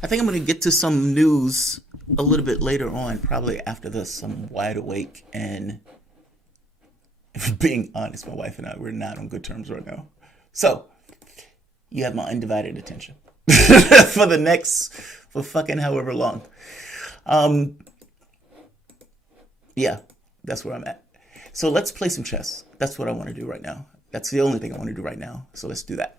I think I'm going to get to some news a little bit later on, probably after this. I'm wide awake, and if being honest, my wife and I, we're not on good terms right now. So, you have my undivided attention for the next, for fucking however long. Um, yeah, that's where I'm at. So let's play some chess. That's what I want to do right now. That's the only thing I want to do right now. So let's do that.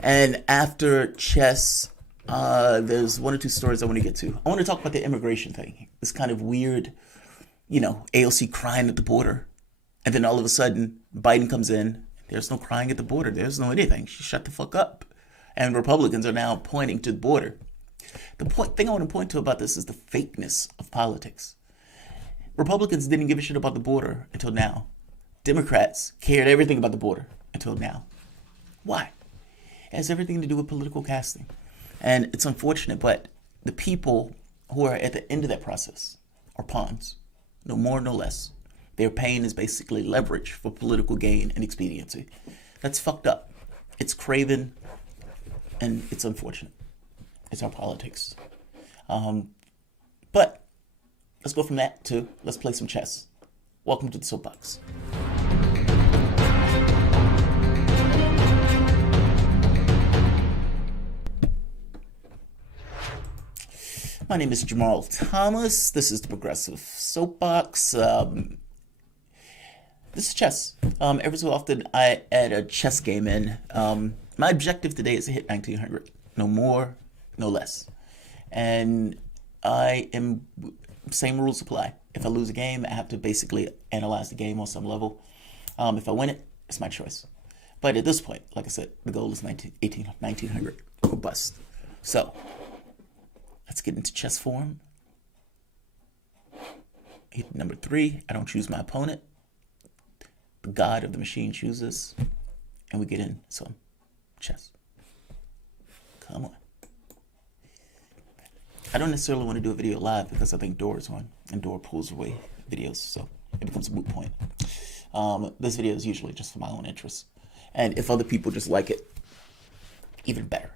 And after chess, there's one or two stories I want to get to. I want to talk about the immigration thing. It's kind of weird, AOC crying at the border. And then all of a sudden, Biden comes in. There's no crying at the border. There's no anything. She shut the fuck up. And Republicans are now pointing to the border. The thing I want to point to about this is the fakeness of politics. Republicans didn't give a shit about the border until now. Democrats cared everything about the border until now. Why? It has everything to do with political casting. And it's unfortunate, but the people who are at the end of that process are pawns. No more, no less. Their pain is basically leverage for political gain and expediency. That's fucked up. It's craven, and it's unfortunate. It's our politics. But let's go from that to let's play some chess. Welcome to the soapbox. My name is Jamarl Thomas. This is the Progressive Soapbox. This is chess. Every so often I add a chess game in. My objective today is to hit 1900. No more, no less. And same rules apply. If I lose a game, I have to basically analyze the game on some level. If I win it, it's my choice. But at this point, like I said, the goal is 1900 or bust. So, let's get into chess form. Hit number 3. I don't choose my opponent. The god of the machine chooses. And we get in some chess. Come on. I don't necessarily want to do a video live because I think Door is on. And Door pulls away videos. So it becomes a moot point. This video is usually just for my own interest. And if other people just like it, even better.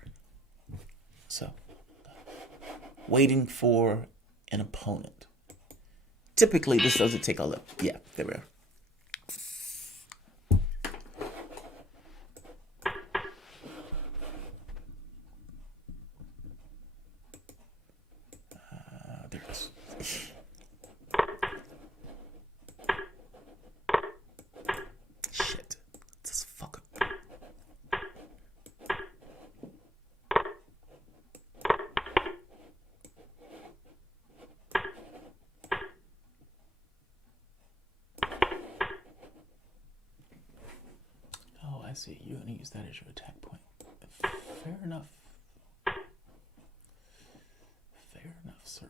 So, waiting for an opponent. Typically, this doesn't take all that. Yeah, there we are. There it is. Shit. This fucker. Oh, I see. You're going to use that as your attack point. Fair enough. Fair enough, sir.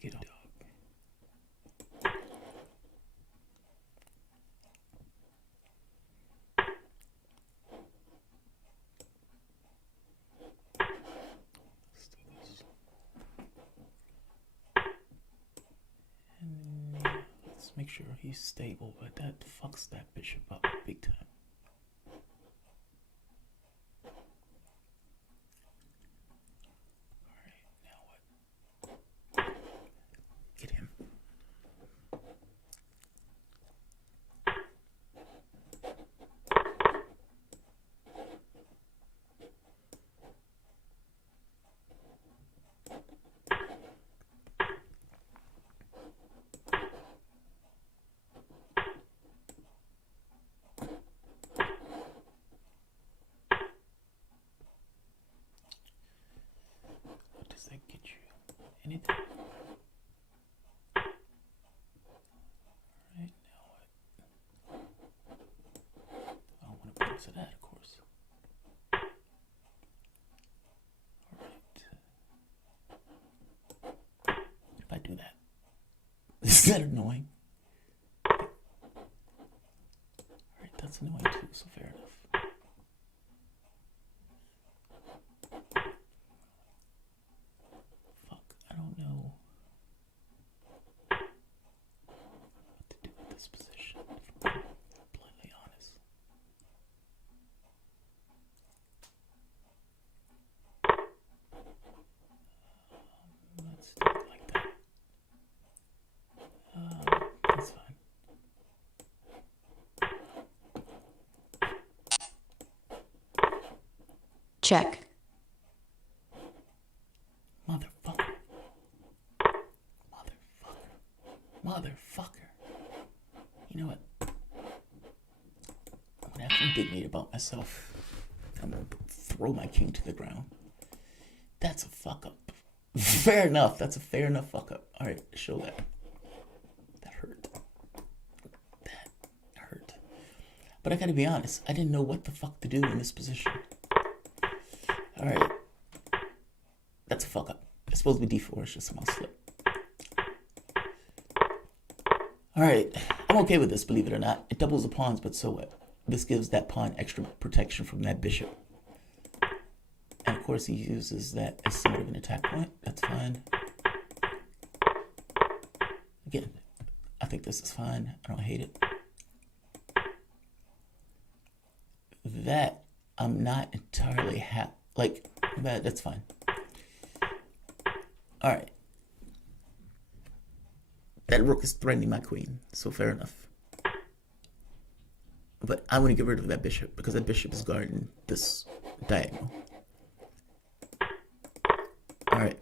Get up. Let's do this. And let's make sure he's stable, but that fucks that bishop up big time. Does that get you anything? Alright, now what? I don't want to put to that, of course. Alright. If I do that, is that annoying? Alright, that's annoying too, so fair enough. Check. Motherfucker. Motherfucker. You know what? I'm gonna have to indignate about myself. I'm gonna throw my king to the ground. That's a fuck up. Fair enough. That's a fair enough fuck up. Alright, show that. That hurt. That hurt. But I gotta be honest, I didn't know what the fuck to do in this position. Alright. That's a fuck up. It's supposed to be D4, it's just a mouse slip. Alright, I'm okay with this, believe it or not. It doubles the pawns, but so what? This gives that pawn extra protection from that bishop. And of course he uses that as somewhat of an attack point. That's fine. Again, I think this is fine. I don't hate it. That, I'm not entirely happy. Like, that's fine. Alright. That rook is threatening my queen, so fair enough. But I want to get rid of that bishop because that bishop is guarding this diagonal. Alright.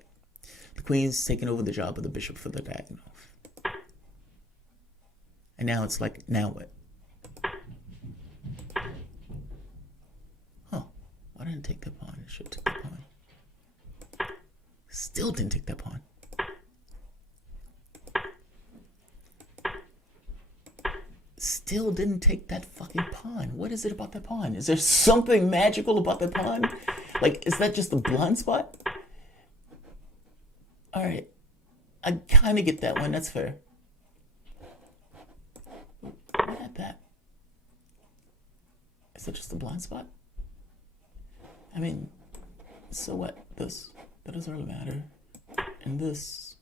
The queen's taking over the job of the bishop for the diagonal. And now it's like, now what? Huh. Why didn't it take that pawn? It should have took that pawn. Still didn't take that pawn. Still didn't take that fucking pawn. What is it about that pawn? Is there something magical about that pawn? Like, is that just a blind spot? Alright. I kind of get that one. That's fair. What at that? Is that just a blind spot? I mean, so what? This. That doesn't really matter. And this,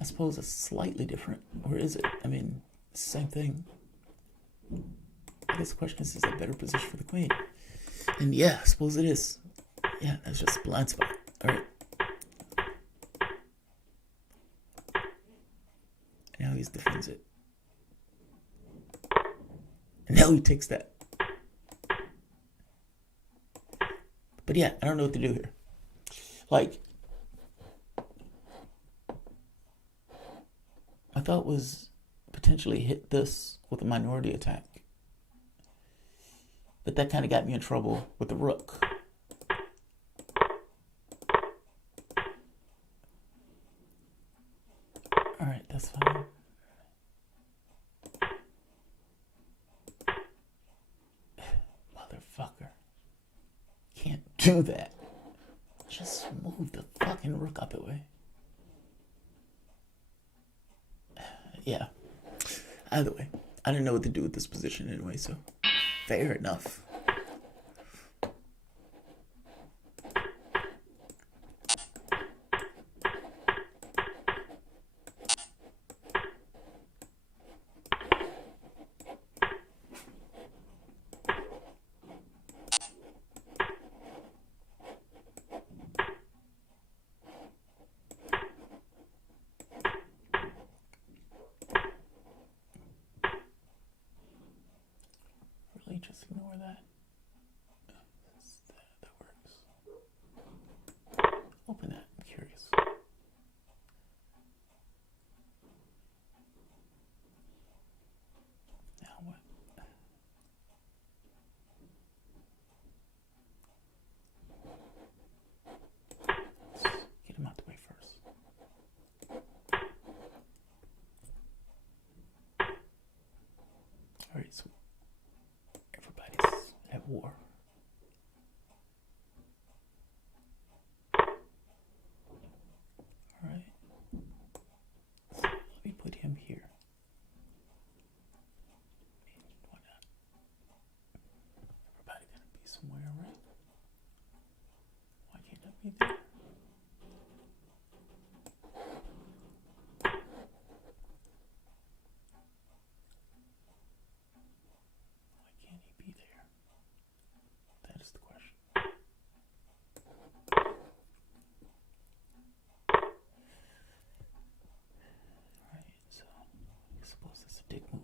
I suppose, is slightly different. Or is it? I mean, it's the same thing. I guess the question is that a better position for the queen? And yeah, I suppose it is. Yeah, that's just a blind spot. Alright. Now he defends it. And now he takes that. But yeah, I don't know what to do here. Like, my thought was potentially hit this with a minority attack. But that kind of got me in trouble with the rook. Alright, that's fine. Motherfucker. Can't do that. Just move the fucking rook up the way. Yeah. Either way, I didn't know what to do with this position anyway, so fair enough. Just ignore that. That works. Open that. I'm curious. Now what? Let's get him out the way first. All right, so everybody's at war. All right. So let me put him here. Why not? Everybody gotta be somewhere, right? Why can't I be there? Why can't he be there? That is the question. Alright, so I suppose that's a dick move.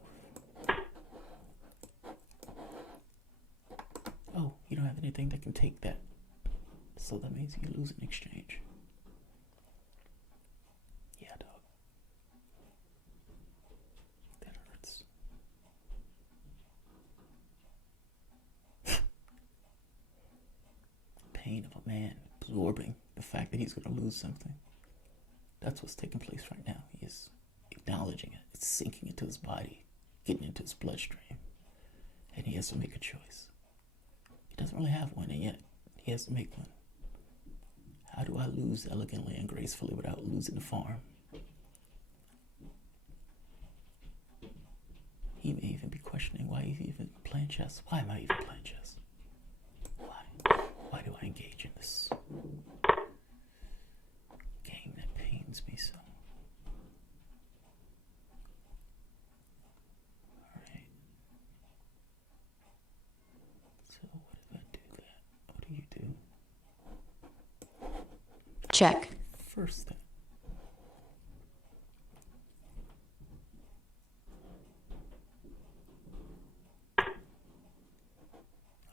Oh, don't have anything that can take that. So that means you lose in exchange. Yeah, dog. That hurts. Pain of a man absorbing the fact that he's going to lose something. That's what's taking place right now. He is acknowledging it. It's sinking into his body, getting into his bloodstream. And he has to make a choice. He doesn't really have one, and yet he has to make one. How do I lose elegantly and gracefully without losing the farm? He may even be questioning why he's even playing chess. Why am I even playing chess? Why? Why do I engage in this game that pains me so? Alright. So what if I do that? What do you do? Check. First thing.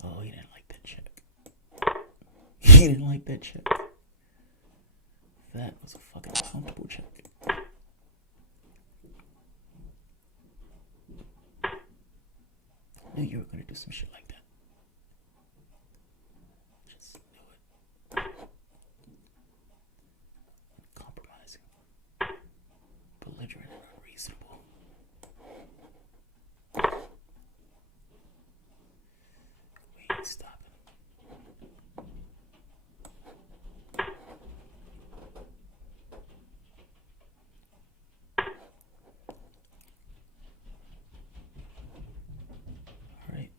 Oh, he didn't like that check. He didn't like that check. That was a fucking comfortable check. I knew you were gonna do some shit like that. Just knew it. Compromising. Belligerent and unreasonable. We ain't stopping.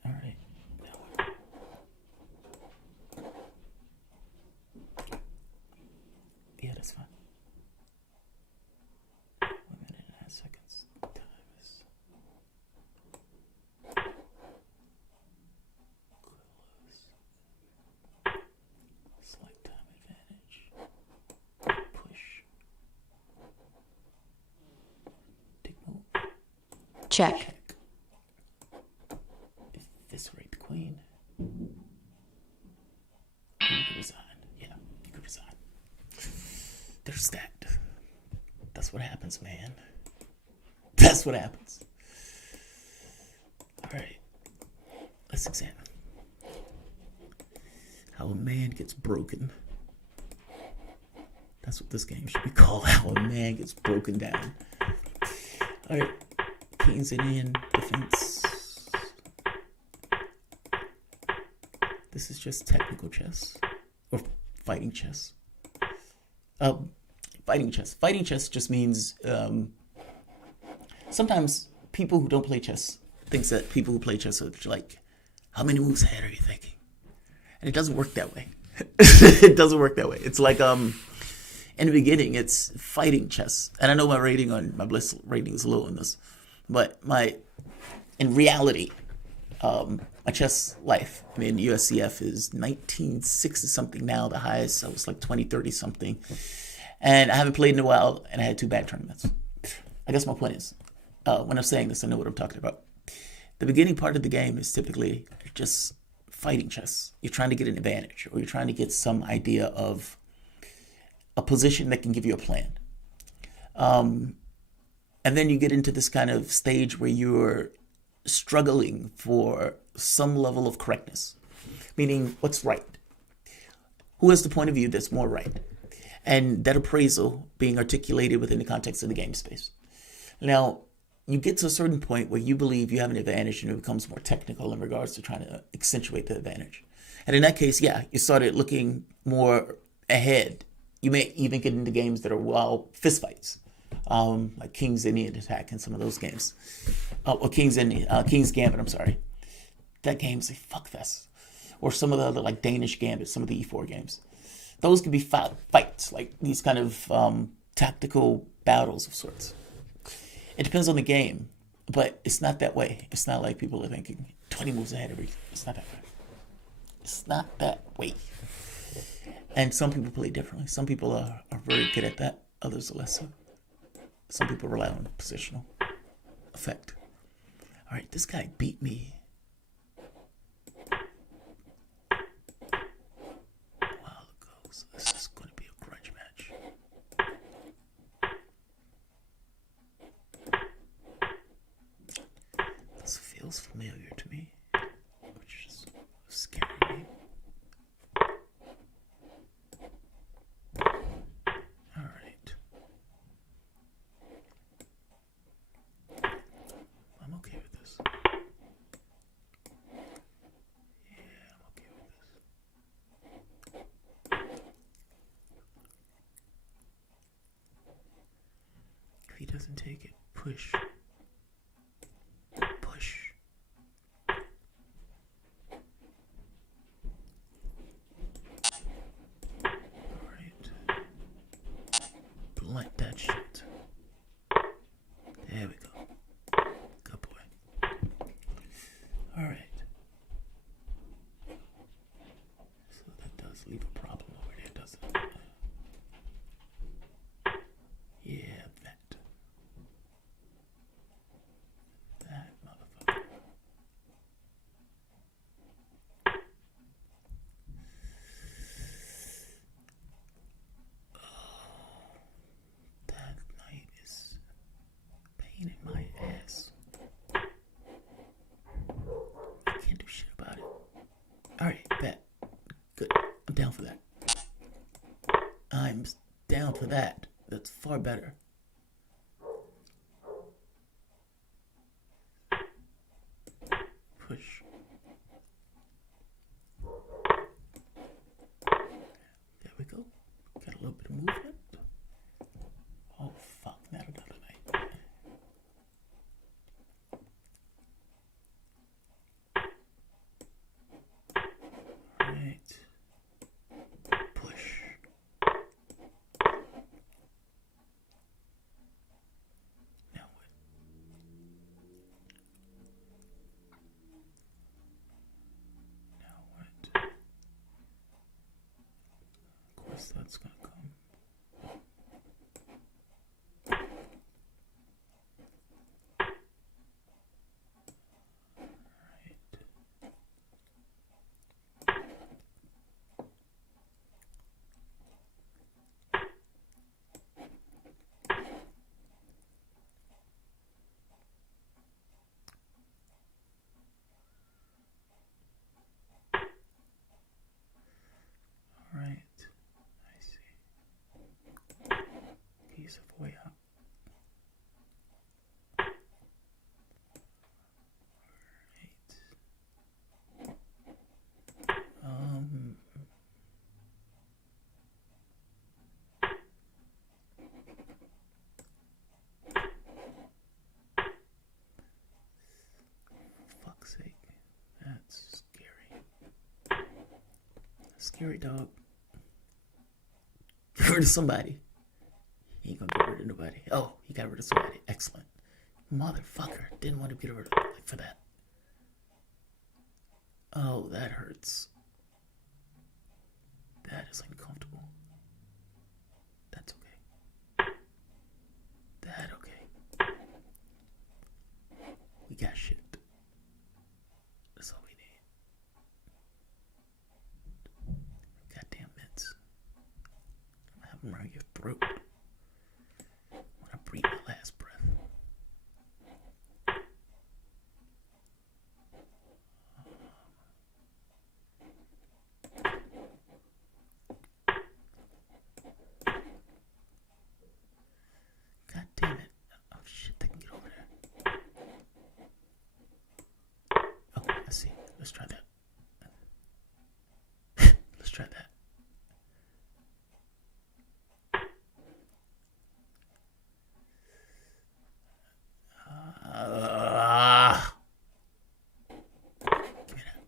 Alright. Now what? Yeah, that's fine. 1 minute and a half seconds. Time is close. Slight time advantage. Push. Take move. Check. Eviscerate the queen. Or you could resign. Yeah, you could resign. There's that. That's what happens, man. That's what happens. Alright. Let's examine how a man gets broken. That's what this game should be called. How a man gets broken down. Alright. King's Indian defense. This is just technical chess. Or fighting chess. Fighting chess. Fighting chess just means sometimes people who don't play chess thinks that people who play chess are like, how many moves ahead are you thinking? And it doesn't work that way. It doesn't work that way. It's like in the beginning, it's fighting chess. And I know my Blitz rating is low on this, but in reality, my chess life, I mean, USCF is 1960 something now. The highest, I was like 20, 30 something. And I haven't played in a while, and I had 2 bad tournaments. I guess my point is, when I'm saying this, I know what I'm talking about. The beginning part of the game is typically just fighting chess. You're trying to get an advantage, or you're trying to get some idea of a position that can give you a plan. And then you get into this kind of stage where you're struggling for some level of correctness, meaning what's right. Who has the point of view that's more right? And that appraisal being articulated within the context of the game space. Now, you get to a certain point where you believe you have an advantage and it becomes more technical in regards to trying to accentuate the advantage. And in that case, yeah, you started looking more ahead. You may even get into games that are, fistfights, like King's Indian Attack and some of those games. Or King's Gambit, I'm sorry. That game's a fuckfest. Or some of the other, like Danish Gambit, some of the E4 games. Those can be fights, like these kind of tactical battles of sorts. It depends on the game, but it's not that way. It's not like people are thinking 20 moves ahead every. It's not that way. It's not that way. And some people play differently. Some people are very good at that. Others are less so. Some people rely on positional effect. All right, this guy beat me doesn't take it. Push. Push. Alright. Blunt that shit. There we go. Good boy. Alright. So that does leave a problem over there, doesn't it? Yeah, that. That motherfucker. Oh, that knight is pain in my ass. I can't do shit about it. Alright, bet. Good. I'm down for that. I'm down for that. That's far better. Push. There we go. Got a little bit of movement. Oh, fuck. Not another night. Right. Push. Now what? Now what? Of course that's gonna come. Right. I see. Piece of way up. Right. Fuck's sake. That's scary. Scary dog. Get rid of somebody. He ain't gonna get rid of nobody. Oh, he got rid of somebody. Excellent. Motherfucker. Didn't want to get rid of like for that. Oh, that hurts. That is uncomfortable. That's okay. That okay. We got shit. That's all we need. Goddamn mitts. I'm gonna have them around your throat when I breathe my last breath. God damn it. Oh shit, they can get over there. Oh, I see. Let's try that. Let's try that. Give me that.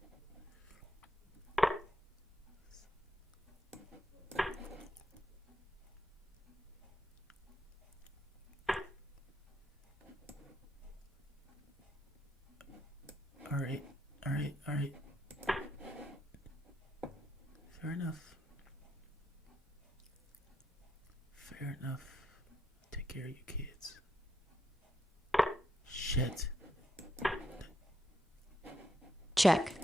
All right. Fair enough. Take care of your kids. Shit. Check.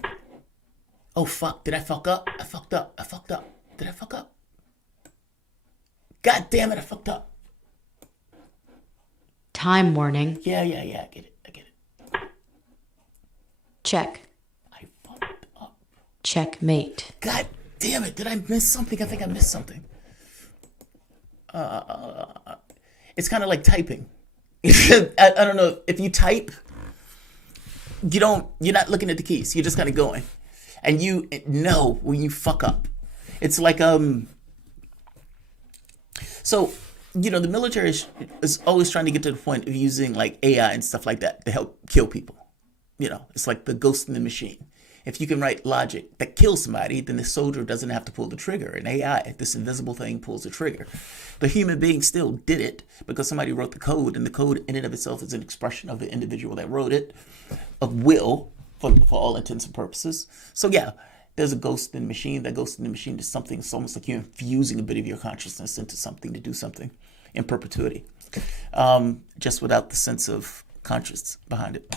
Oh, fuck. Did I fuck up? I fucked up. Did I fuck up? God damn it, I fucked up. Time warning. Yeah, I get it. Check. I fucked up. Checkmate. God damn it, did I miss something? I think I missed something. It's kind of like typing. I don't know, if you type, you're not looking at the keys. You're just kind of going. And you know when you fuck up. It's like, so the military is always trying to get to the point of using like AI and stuff like that to help kill people. It's like the ghost in the machine. If you can write logic that kills somebody, then the soldier doesn't have to pull the trigger. And AI, this invisible thing, pulls the trigger. The human being still did it because somebody wrote the code, and the code in and of itself is an expression of the individual that wrote it, of will, for all intents and purposes. So yeah, there's a ghost in the machine. That ghost in the machine is something. It's almost like you're infusing a bit of your consciousness into something to do something in perpetuity, just without the sense of conscience behind it.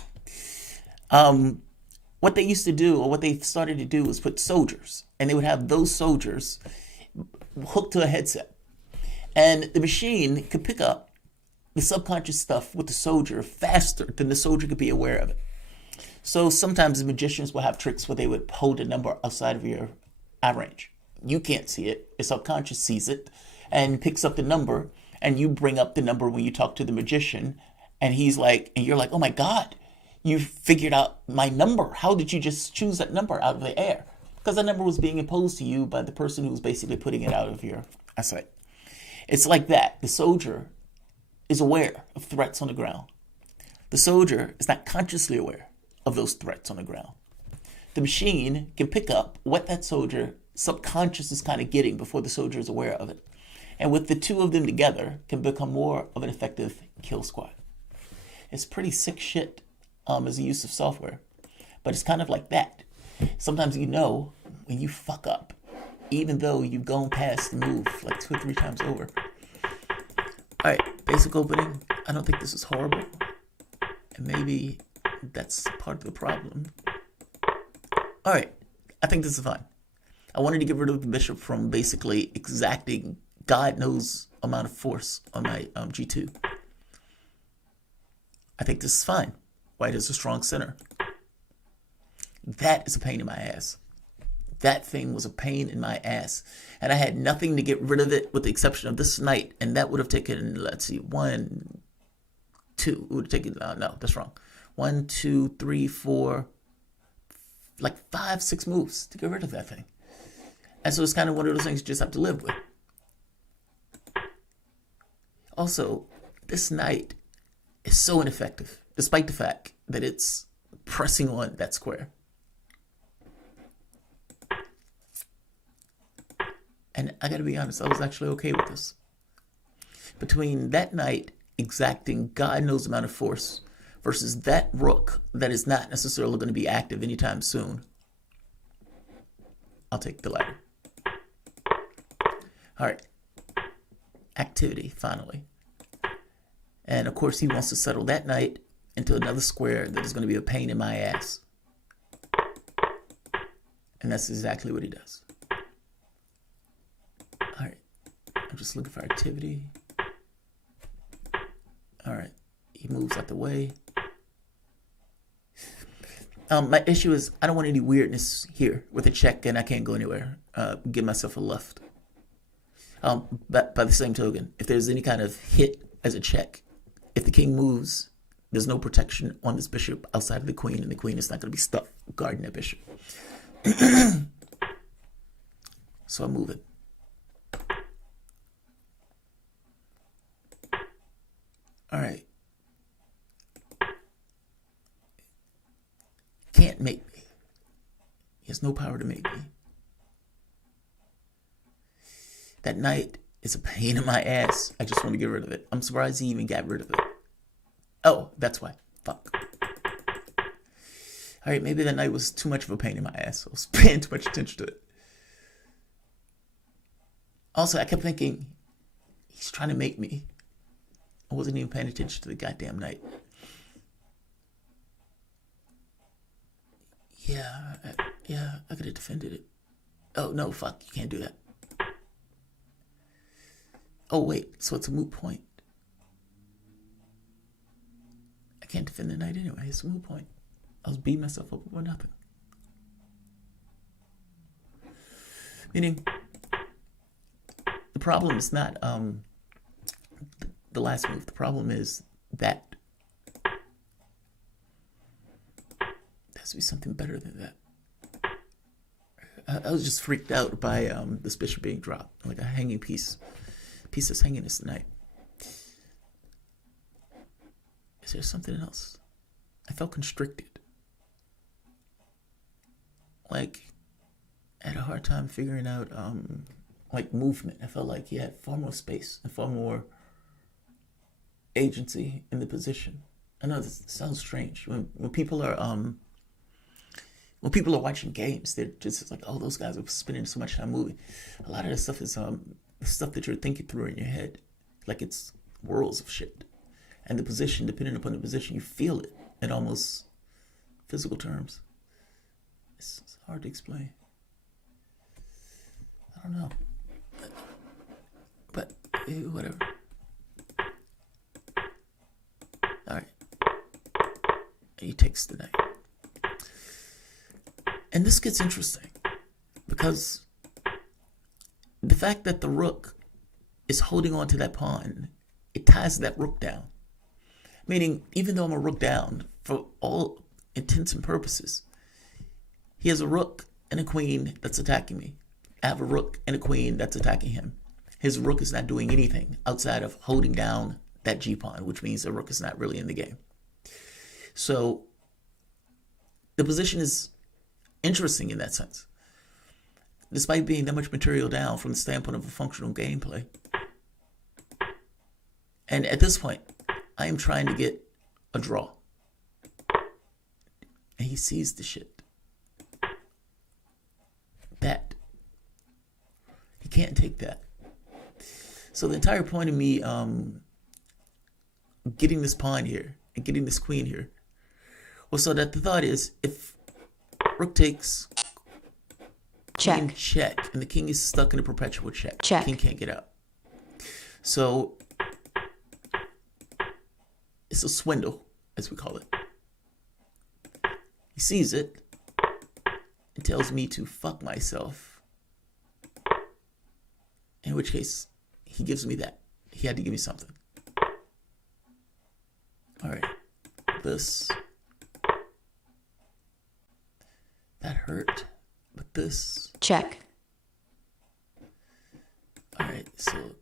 What they used to do, or what they started to do, was put soldiers, and they would have those soldiers hooked to a headset, and the machine could pick up the subconscious stuff with the soldier faster than the soldier could be aware of it. So sometimes the magicians will have tricks where they would hold a number outside of your eye range. You can't see it. Your subconscious sees it and picks up the number, and you bring up the number when you talk to the magician, and he's like, and you're like, oh my God, you figured out my number. How did you just choose that number out of the air? Because that number was being imposed to you by the person who was basically putting it out of your eyesight. It's like that. The soldier is aware of threats on the ground. The soldier is not consciously aware of those threats on the ground. The machine can pick up what that soldier subconscious is kind of getting before the soldier is aware of it. And with the two of them together, can become more of an effective kill squad. It's pretty sick shit as a use of software. But it's kind of like that. Sometimes when you fuck up, even though you've gone past the move like 2 or 3 times over. Alright, basic opening. I don't think this is horrible. And maybe that's part of the problem. Alright, I think this is fine. I wanted to get rid of the bishop from basically exacting God knows amount of force on my G2. I think this is fine. White is a strong center. That is a pain in my ass. That thing was a pain in my ass. And I had nothing to get rid of it with the exception of this knight. And that would have taken, let's see, 1, 2. It would have taken, no, that's wrong. 1, 2, 3, 4, like 5, 6 moves to get rid of that thing. And so it's kind of one of those things you just have to live with. Also, this knight is so ineffective, despite the fact that it's pressing on that square. And I gotta be honest, I was actually okay with this. Between that knight exacting God knows amount of force versus that rook that is not necessarily going to be active anytime soon, I'll take the latter. Alright. Activity, finally. And of course he wants to settle that knight into another square that is going to be a pain in my ass. And that's exactly what he does. Alright. I'm just looking for activity. Alright. He moves out the way. My issue is I don't want any weirdness here with a check and I can't go anywhere. Give myself a left. But by the same token, if there's any kind of hit as a check, if the king moves, there's no protection on this bishop outside of the queen, and the queen is not going to be stuck guarding that bishop. So I move it. All right. Can't make me. He has no power to make me. That knight is a pain in my ass. I just want to get rid of it. I'm surprised he even got rid of it. Oh, that's why. Fuck. Alright, maybe that knight was too much of a pain in my ass. I was paying too much attention to it. Also, I kept thinking, he's trying to make me. I wasn't even paying attention to the goddamn knight. Yeah, I could have defended it. Oh, no, fuck, you can't do that. Oh, wait, so it's a moot point. I can't defend the knight anyway, it's a moot point. I was beating myself up over nothing. Meaning, the problem is not the last move. The problem is that there has to be something better than that. I was just freaked out by this bishop being dropped, like a hanging piece. Piece that's hanging this night. there something else? I felt constricted. Like, I had a hard time figuring out, like, movement. I felt like he had far more space and far more agency in the position. I know this sounds strange. When people are watching games, they're just like, oh, those guys are spending so much time moving. A lot of this stuff is stuff that you're thinking through in your head. Like, it's worlds of shit. And the position, depending upon the position, you feel it in almost physical terms. It's hard to explain. I don't know. But whatever. Alright. He takes the knight. And this gets interesting because the fact that the rook is holding on to that pawn, it ties that rook down. Meaning, even though I'm a rook down, for all intents and purposes, he has a rook and a queen that's attacking me. I have a rook and a queen that's attacking him. His rook is not doing anything outside of holding down that g-pawn, which means the rook is not really in the game. So the position is interesting in that sense. Despite being that much material down from the standpoint of a functional gameplay. And at this point, I am trying to get a draw. And he sees the shit. Bet. He can't take that. So the entire point of me getting this pawn here and getting this queen here was so that the thought is, if rook takes, queen check, and the king is stuck in a perpetual check. Check. King can't get out. So it's a swindle, as we call it. He sees it and tells me to fuck myself. In which case, he gives me that. He had to give me something. Alright. This. That hurt. But this. Check. Alright, so.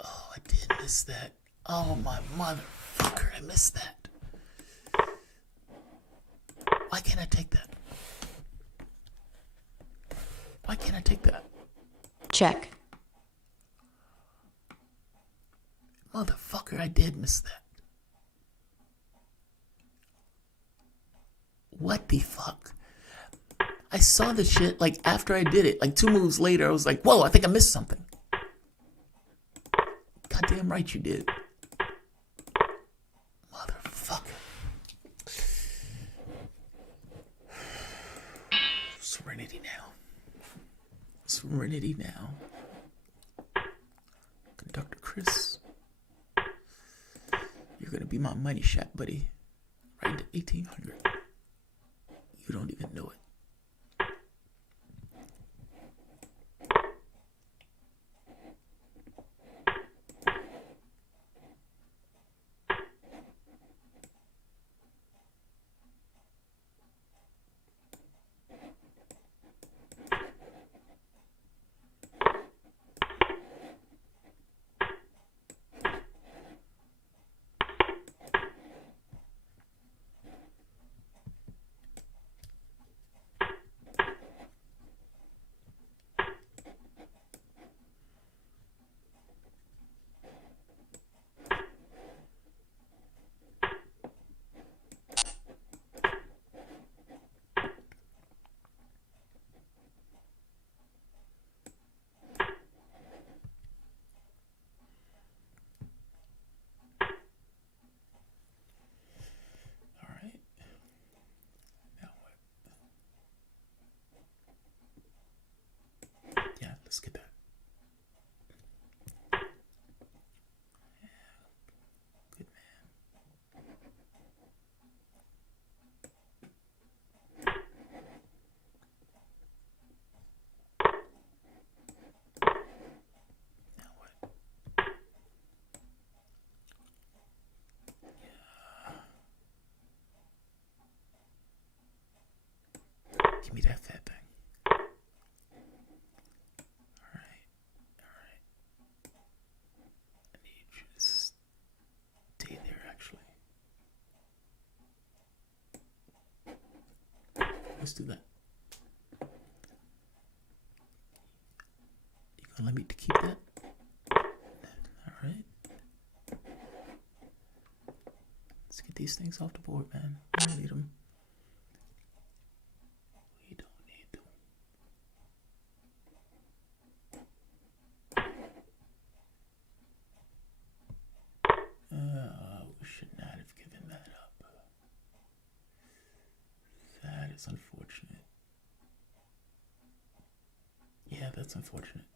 Oh, I did miss that. Oh, my motherfucker, I missed that. Why can't I take that? Why can't I take that? Check. Motherfucker, I did miss that. What the fuck? I saw the shit, like, after I did it. Like, 2 moves later, I was like, whoa, I think I missed something. Goddamn right you did. Motherfucker. Serenity now. Serenity now. Conductor Chris. You're gonna be my money shot, buddy. Right into 1800. You don't even know it. Let's get that. Yeah. Good man. Now what? Yeah. Give me that fat thing. I need you to stay there, actually. let's do that. You gonna let me keep that? All right. Let's get these things off the board, man. We don't need them. We don't need them. We should not have given that up. That is unfortunate. Yeah, that's unfortunate.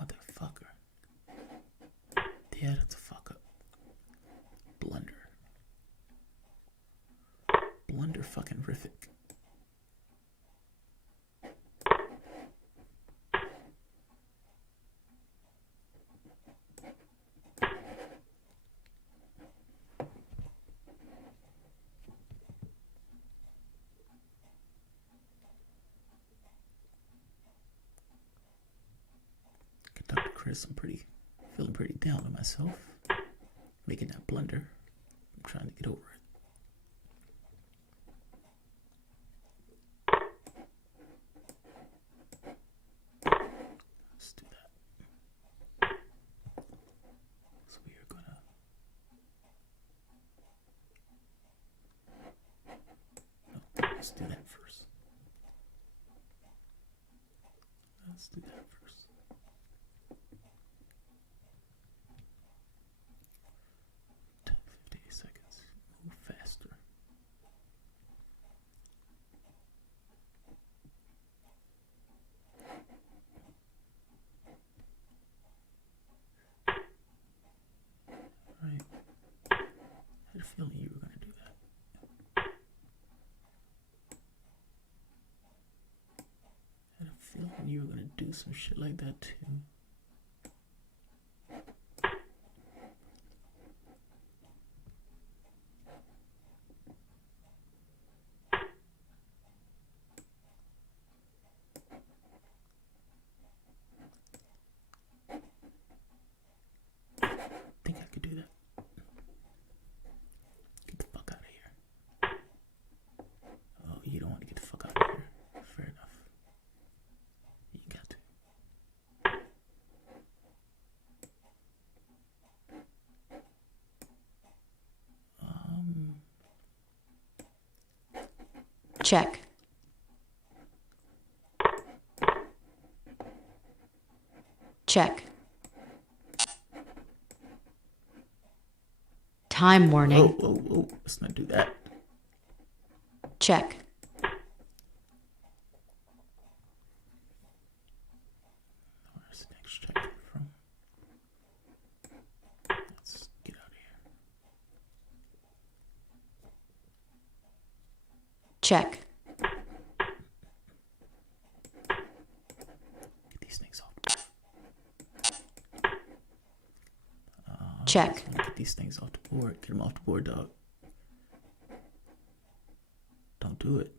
Motherfucker. Yeah, that's a fuck up. Blunder. Blunder fucking rific. Dr. Chris, I'm feeling pretty down on myself. Making that blunder. I'm trying to get over it. Let's do that. So we are gonna... No, let's do that first. Let's do that first. 58 seconds. Move faster. Right. I had a feeling you were going to do that. I had a feeling you were going to do some shit like that too. I think I could do that. Get the fuck out of here. Oh, you don't want to get the fuck out of here. Fair enough. You got to. Check. Check. Time warning. Oh, let's not do that. Check. Where's the next check from? Let's get out of here. Check. Get these things off. Check. Get these things off the board. Get them off the board, dog. Don't do it.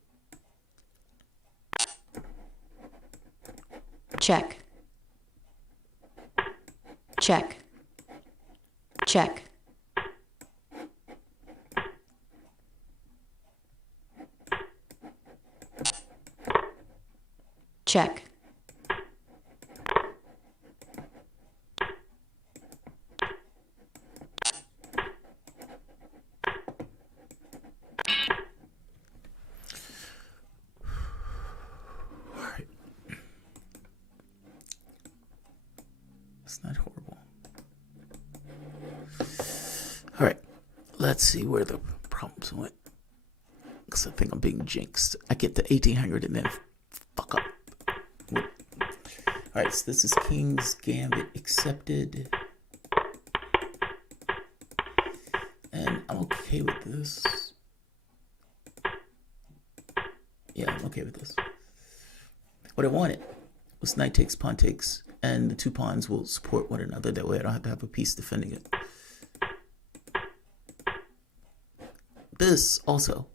Check. Check. Check. Check. Alright. That's not horrible. Alright. Let's see where the problems went. Because I think I'm being jinxed. I get to 1800 and then fuck up. Alright, so this is King's Gambit accepted. And I'm okay with this. Yeah, I'm okay with this. What I wanted was knight takes, pawn takes, and the two pawns will support one another. That way I don't have to have a piece defending it. This also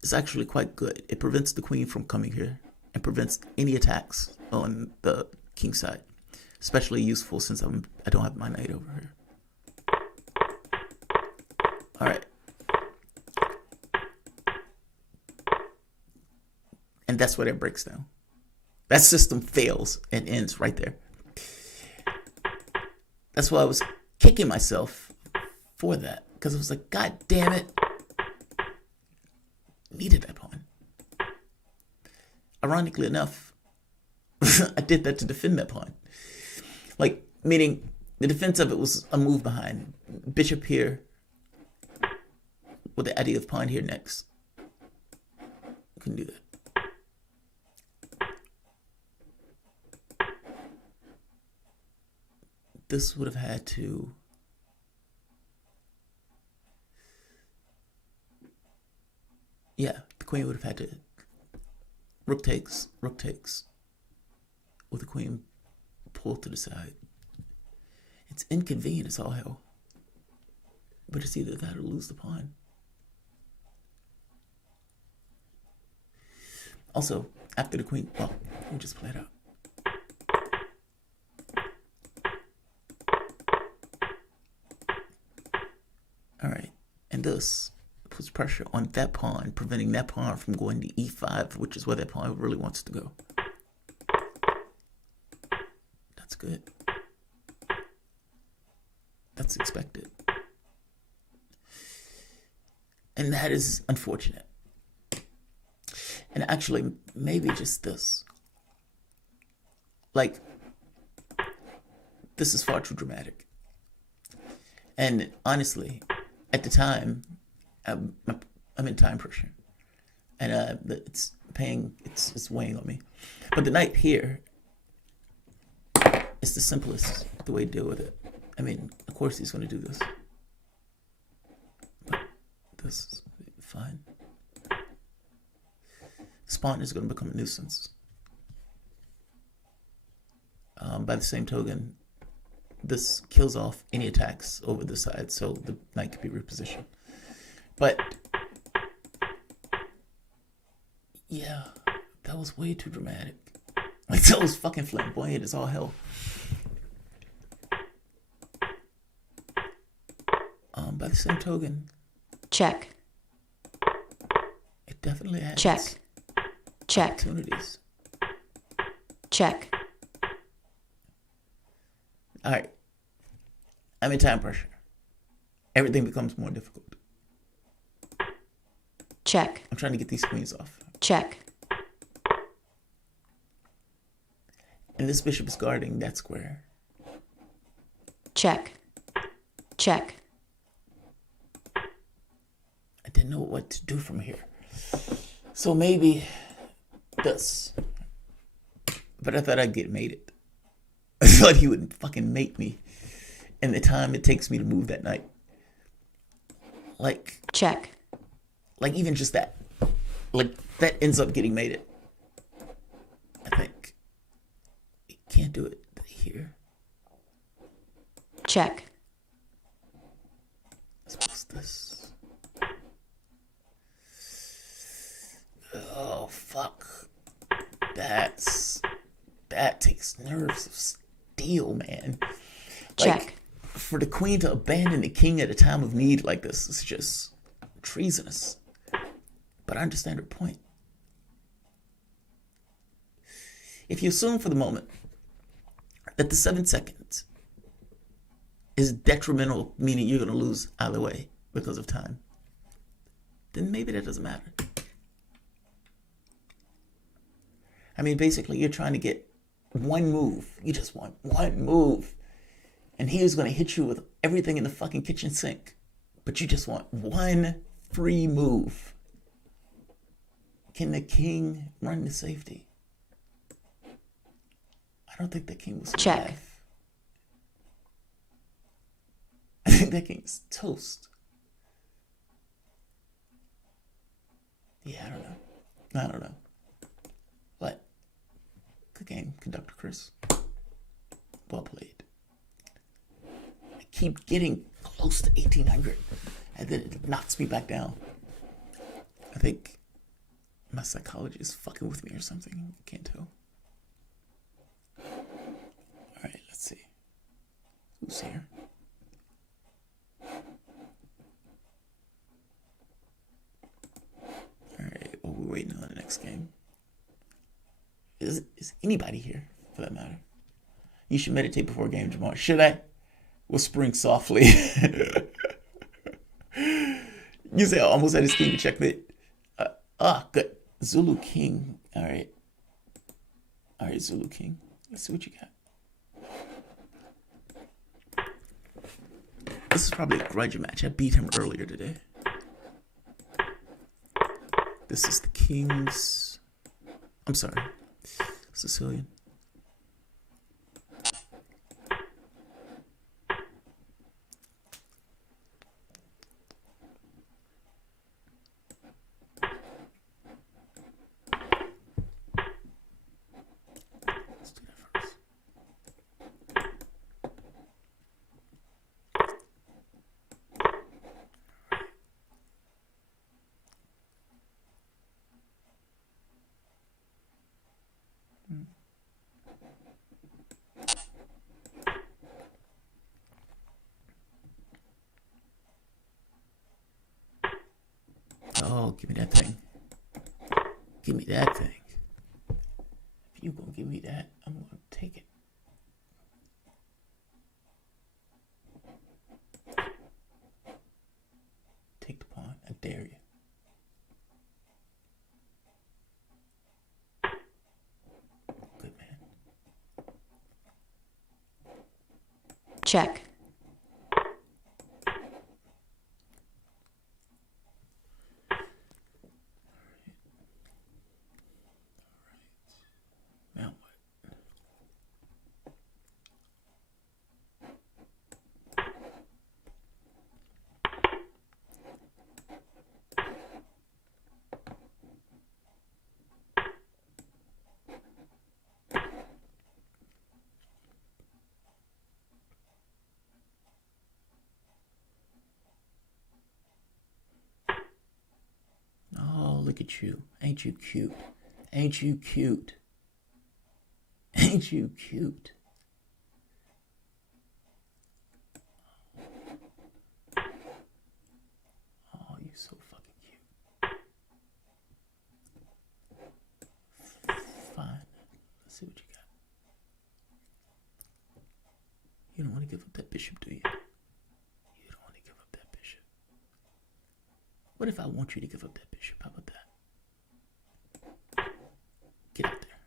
is actually quite good. It prevents the queen from coming here and prevents any attacks on the king side. especially useful since I don't have my knight over here. All right. And that's where that breaks down. That system fails and ends right there. That's why I was kicking myself for that. Because I was like, God damn it. Needed that pawn. Ironically enough, I did that to defend that pawn. Like, meaning the defense of it was a move behind. Bishop here with the idea of pawn here next. Couldn't do that. This would have had to... Yeah, the queen would have had to... Rook takes, with the queen pulled to the side. It's inconvenient as all hell. But it's either that or lose the pawn. Also, after the queen... Well, we'll just play it out. Alright, and this puts pressure on that pawn, preventing that pawn from going to e5, which is where that pawn really wants to go. That's good. That's expected. And that is unfortunate. And actually, maybe just this. Like, this is far too dramatic. And honestly, at the time, I'm in time pressure, and it's weighing on me. But the knight here is the simplest the way to deal with it. I mean, of course he's going to do this, but this is fine. This pawn is going to become a nuisance. By the same token, this kills off any attacks over the side, so the knight could be repositioned. But yeah, that was way too dramatic. Like, that was fucking flamboyant as all hell. By the same token, check. It definitely has check. opportunities. Check. All right, I'm in time pressure. Everything becomes more difficult. Check. I'm trying to get these queens off. Check. And this bishop is guarding that square. Check. Check. I didn't know what to do from here. So maybe this. But I thought I'd get mated. I thought he would fucking mate me in the time it takes me to move that knight. Like... Check. Like, even just that. Like, that ends up getting mated. I think. You can't do it here. Check. What's this? Oh, fuck. That takes nerves of steel, man. Like, Check. For the queen to abandon the king at a time of need like this is just treasonous. But I understand her point. If you assume for the moment that the 7 seconds is detrimental, meaning you're going to lose either way because of time, then maybe that doesn't matter. I mean, basically, you're trying to get one move. You just want one move. And he is going to hit you with everything in the fucking kitchen sink. But you just want one free move. Can the king run to safety? I don't think the king will survive. Check. I think that king is toast. Yeah, I don't know. But good game, Conductor Chris. Well played. I keep getting close to 1800, and then it knocks me back down. I think my psychology is fucking with me or something. I can't tell. All right, let's Who's here? Alright, well, we're waiting on the next game. Is anybody here, for that matter? You should meditate before a game, Jamarl. Should I? We'll spring softly. You say I almost had his king to checkmate. Good. Zulu King. Alright. Alright, Zulu King. Let's see what you got. This is probably a grudge match. I beat him earlier today. This is the King's... I'm sorry. Sicilian. Let's do that first. Oh, give me that thing. Give me that thing. If you gonna give me that, I'm gonna take it. Take the pawn. I dare you. Good man. Check. Now what? Oh, look at you. Ain't you cute? Ain't you cute? Ain't you cute? Oh, you so fucking cute. Fine. Let's see what you got. You don't want to give up that bishop, do you? You don't want to give up that bishop. What if I want you to give up that bishop? How about that? Get out there.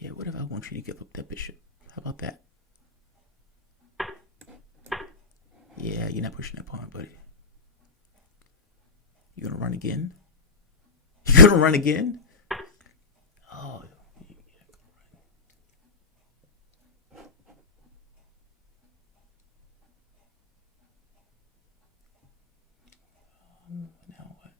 Yeah, what if I want you to give up that bishop? How about that? Yeah, you're not pushing that pawn, buddy. You gonna run again? You gonna run again? Oh, yeah, now what?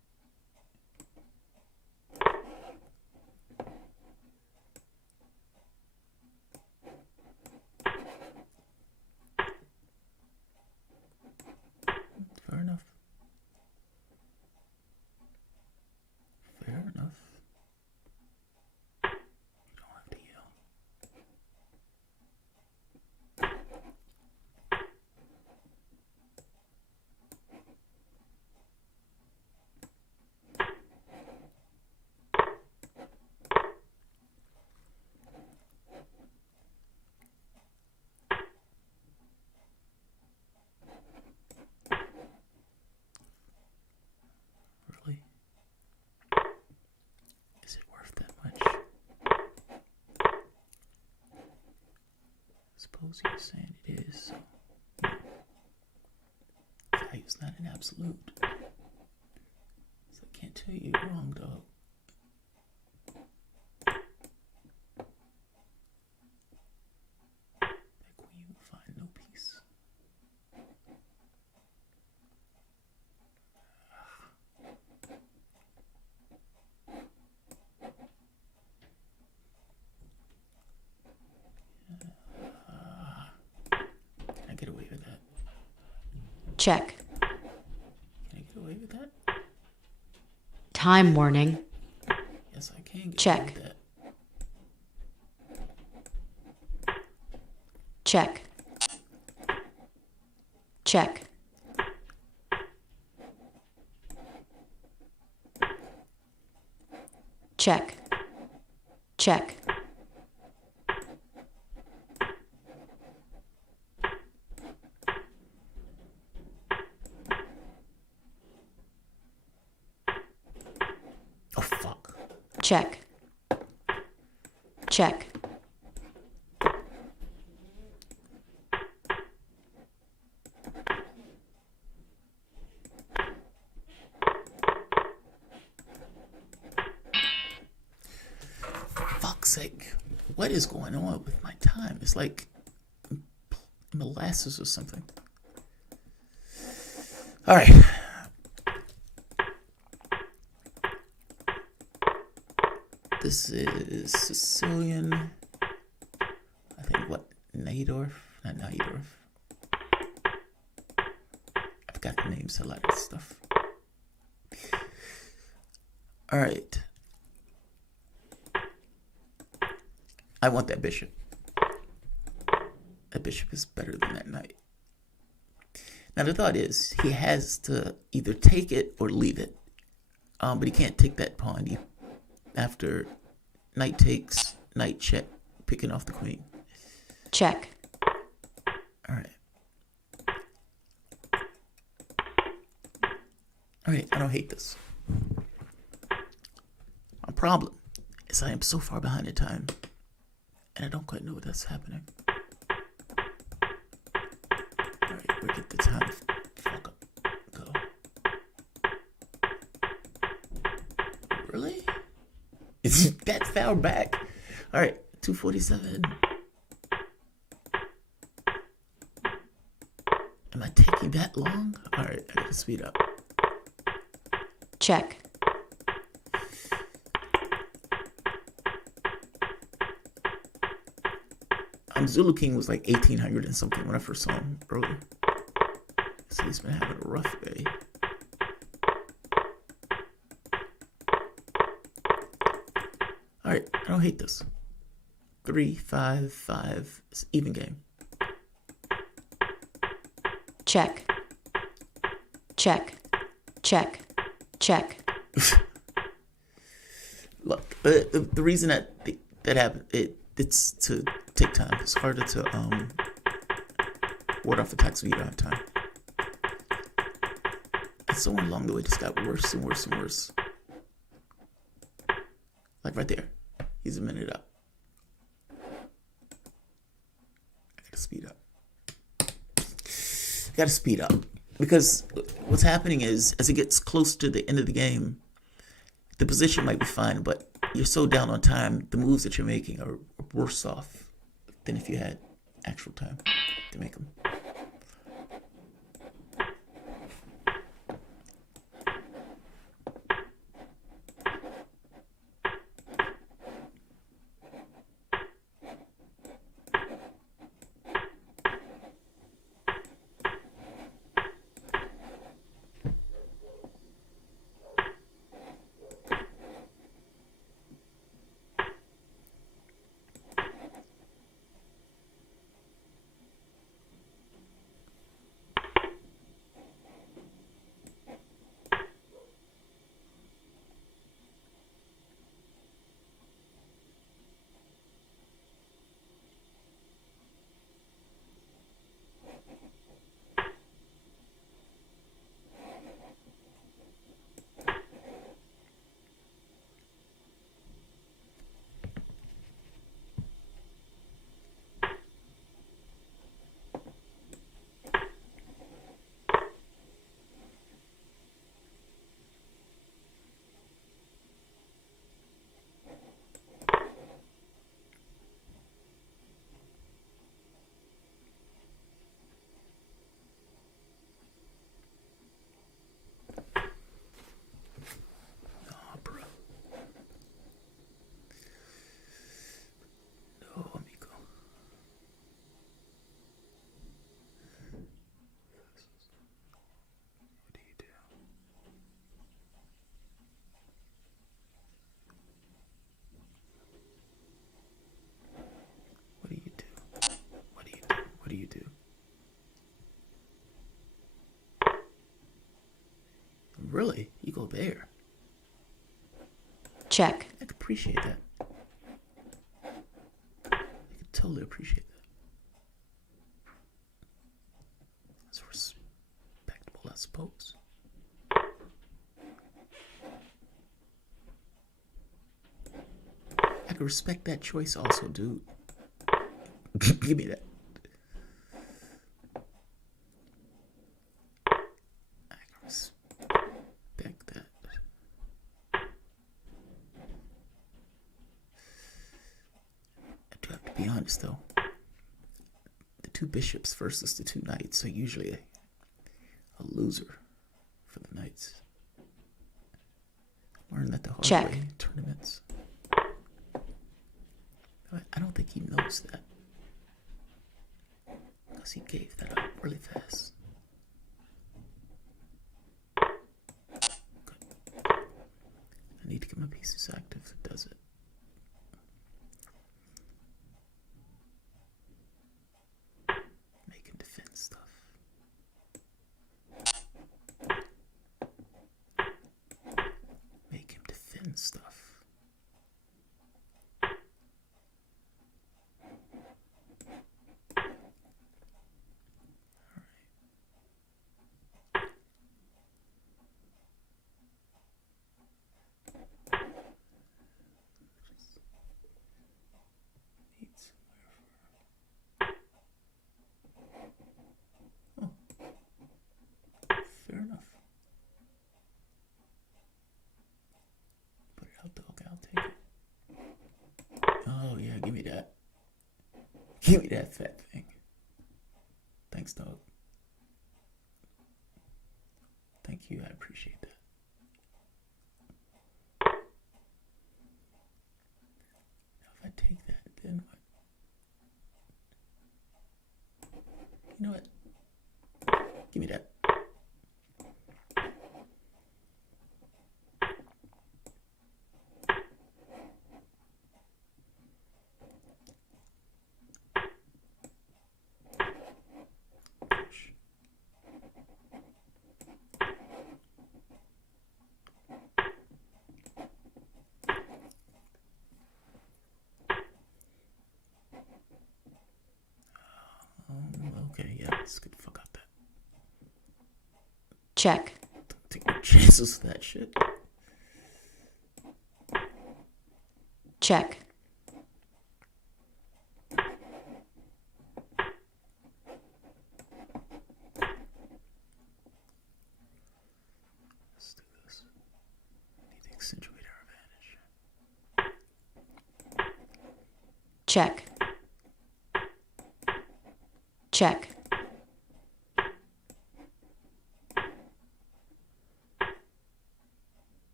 Fair enough. Fair enough. You don't have to yell. Really? Is it worth that much? Suppose you're saying it is, so value's not an absolute. So I can't tell you you're wrong, dog. That queen will find no peace. Can I get away with that? Check. Can I get away with that? Time warning. Yes, I Check. That. Check. Check. Check. Check. Oh, fuck. Check. Check. Fuck's sake. What is going on with my time? It's like molasses or something. All right. This is Sicilian. I think what? Najdorf? Not Najdorf. I forgot the names of a lot of this stuff. All right. I want that bishop. That bishop is better than that knight. Now the thought is he has to either take it or leave it. But he can't take that pawn after knight takes, knight check, picking off the queen. Check. All right. All right, I don't hate this. My problem is I am so far behind in time, and I don't quite know what that's happening. All right, we'll get the time. Fuck up. Go. Really? Is that far back? All right, 247. Am I taking that long? All right, I gotta speed up. Check. Zulu King was like 1800 and something when I first saw him earlier. So he's been having a rough day. All right, I don't hate this. 3, 5, 5. It's even game. Check. Check. Check. Check. Look, the reason that happened, it's to take time. It's harder to ward off attacks when you don't have time. And so along the way, just got worse and worse and worse. Like right there, he's a minute up. I gotta speed up. Gotta speed up because what's happening is as it gets close to the end of the game, the position might be fine, but you're so down on time, the moves that you're making are worse off than if you had actual time to make them. do you do? Really? You go there? Check. I could appreciate that. I could totally appreciate that. That's respectable, I suppose. I could respect that choice also, dude. Give me that. I can respect that. I do have to be honest, though. The two bishops versus the two knights are usually a loser for the knights. Learn that the hard Check. way in tournaments. I don't think he knows that. Because he gave that up really fast. Good. I need to get my pieces active. It does it. Make him defend stuff. Make him defend stuff. Fair enough. Put it out, dog. I'll take it. Oh, yeah, give me that. Give me that fat thing. Thanks, dog. Thank you. I appreciate that. Now, if I take that, then what? You know what? Give me that. Okay, yeah, let's get the fuck out that. Check. Don't take no chances with that shit. Check. Let's do this. Need to accentuate our advantage. Check. Check.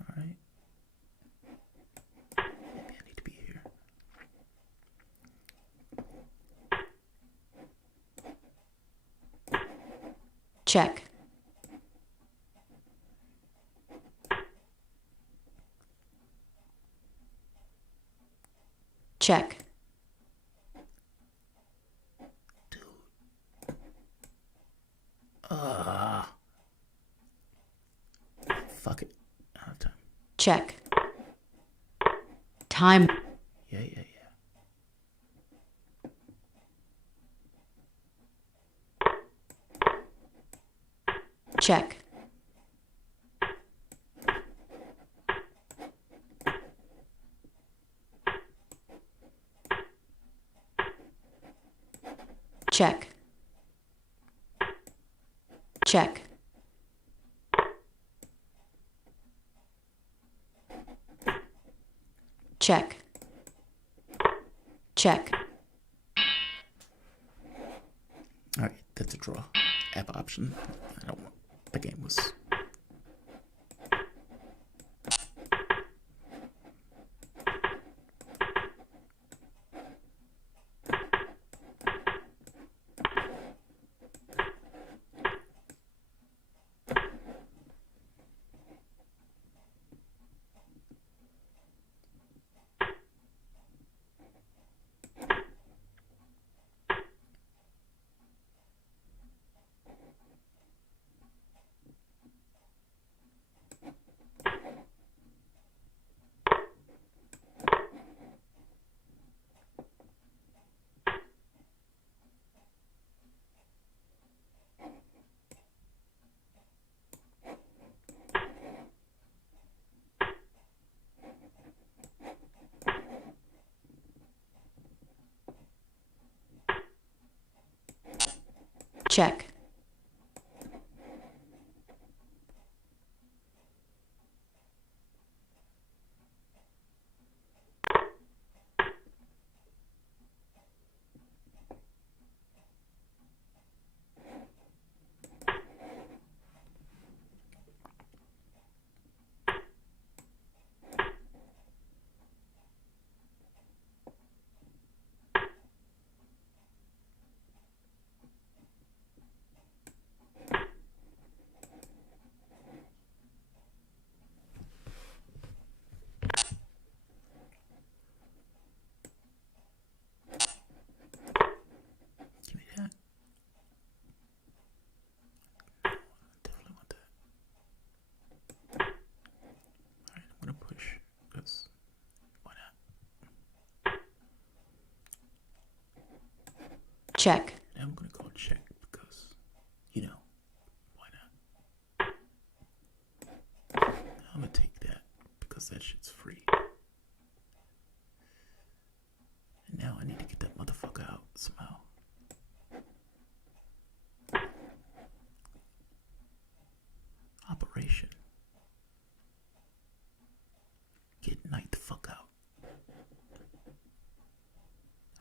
Alright. Maybe I need to be here. Check. Check. Fuck it. I don't have time. Check. Time. Yeah. Check. Check. Check. Check. Check. Alright, that's a draw. App option. I don't want. The game was. Check. Give me that. Definitely want that. Alright, I'm gonna push because why not? Check. Now I'm gonna call check because, you know, why not? Now I'm gonna take that because that shit's free. And now I need to get that motherfucker out somehow. Operation. Get Knight the fuck out. I'm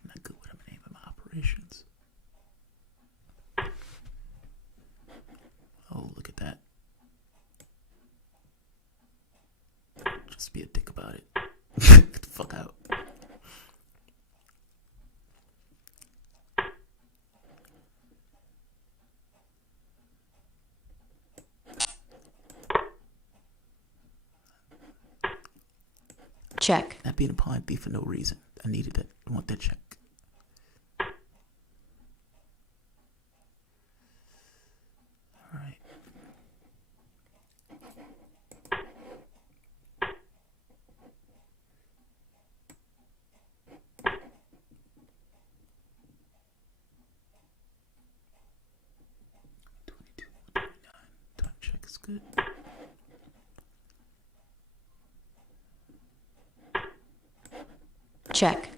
not good with naming my operations. Oh, look at that. Just be a dick about it. Get the fuck out. Check. Not being a pawn thief for no reason. I needed that. I want that check. Alright. Time check is good. Check.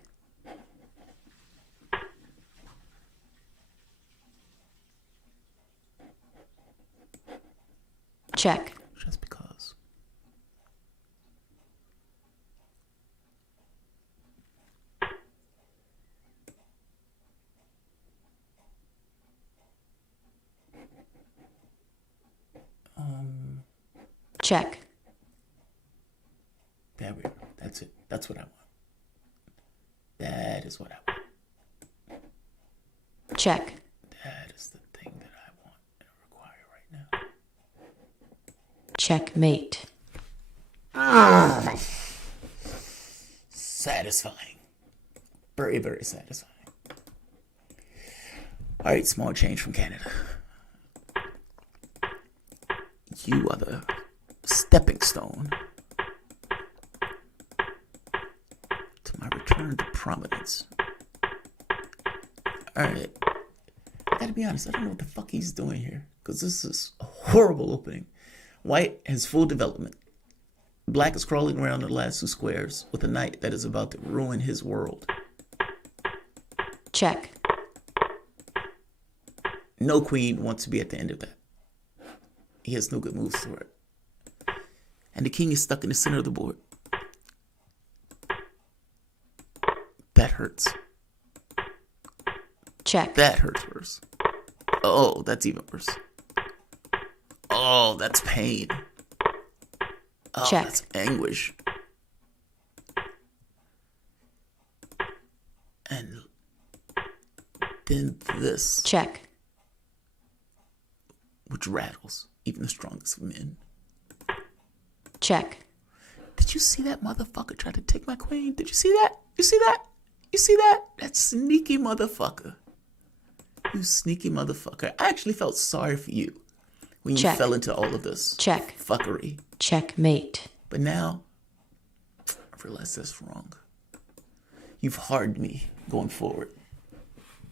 Check. Just because. Check. There we go. That's it. That's what I want. That is what I want. Check. That is the thing that I want and require right now. Checkmate. Satisfying. Very, very satisfying. Alright, small change from Canada. You are the stepping stone to my return to prominence. Alright. I gotta be honest, I don't know what the fuck he's doing here. Because this is a horrible opening. White has full development. Black is crawling around the last two squares with a knight that is about to ruin his world. Check. No queen wants to be at the end of that. He has no good moves for it. And the king is stuck in the center of the board. That hurts. Check. That hurts worse. Oh, that's even worse. Oh, that's pain. Oh, Check. That's anguish. And then this, Check. which rattles even the strongest of men. Check. Did you see that motherfucker try to take my queen? Did you see that? You see that? You see that? That sneaky motherfucker. You sneaky motherfucker. I actually felt sorry for you when you Check. fell into all of this Check. fuckery. Checkmate. But now, I realize that's wrong. You've hardened me going forward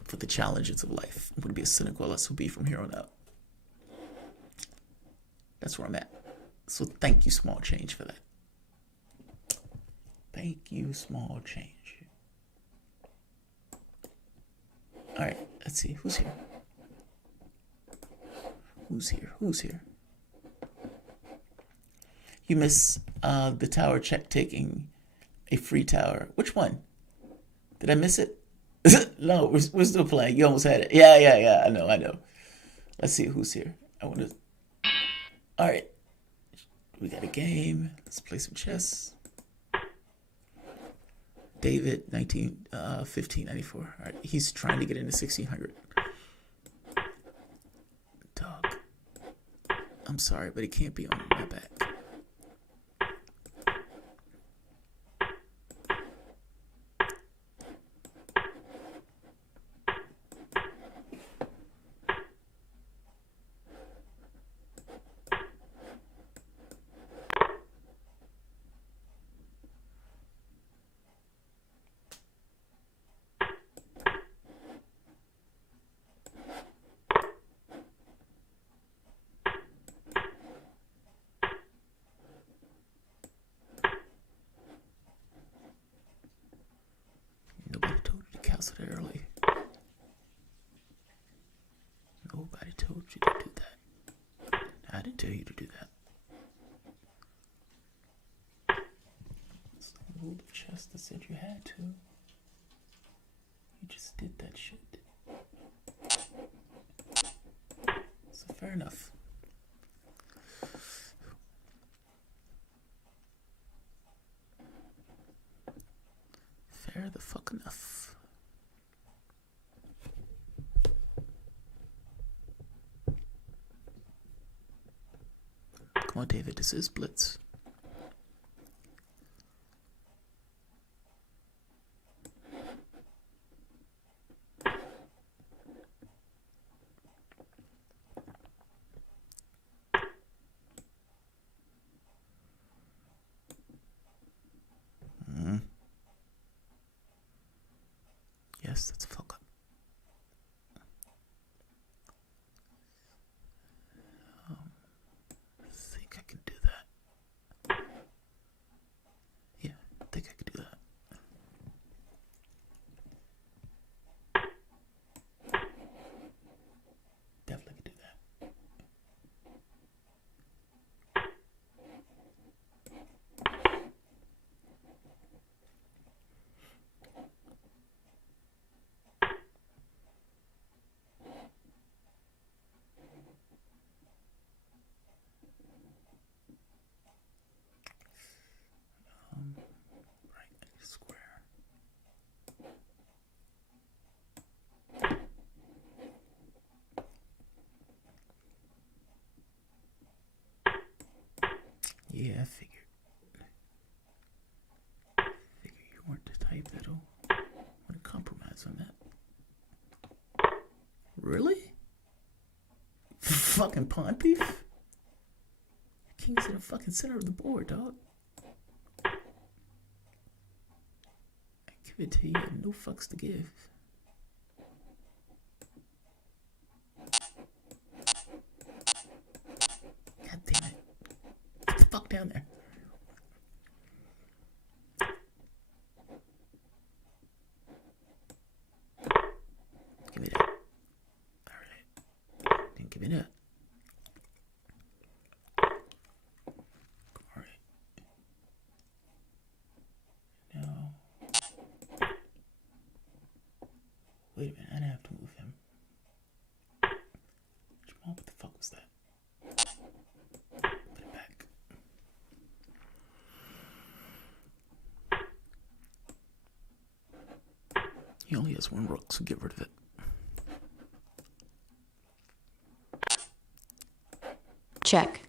for the challenges of life. I'm going to be a cynical SOB from here on out. That's where I'm at. So thank you, small change, for that. Thank you, small change. All right, let's see. Who's here? Who's here? Who's here? You miss the tower check taking a free tower. Which one? Did I miss it? No, we're still playing. You almost had it. Yeah. I know. Let's see who's here. I want to. All right. We got a game. Let's play some chess. David, 1594. All right. He's trying to get into 1600. Dog. I'm sorry, but he can't be on my back. Nobody told you to cancel that early. Nobody told you to do that. I didn't tell you to do that. It's the rule of chess that said you had to. You just did that shit. So fair enough. Fair the fuck enough. Come on, David, this is Blitz. Yes, that's a fuck up. I think I can do that. Yeah, I think I can do that. Definitely can do that. Right, square. Yeah, I figured. You weren't the type that'll want to compromise on that. Really? Fucking pawn beef? King's in the fucking center of the board, dog. I give it to you, no fucks to give. God damn it. Get the fuck down there. Give me that. Alright. Didn't give me that. Alright. Now. Wait a minute, I didn't have to move him. Jamarl, what the fuck was that? Put it back. He only has one rook, so get rid of it. Check.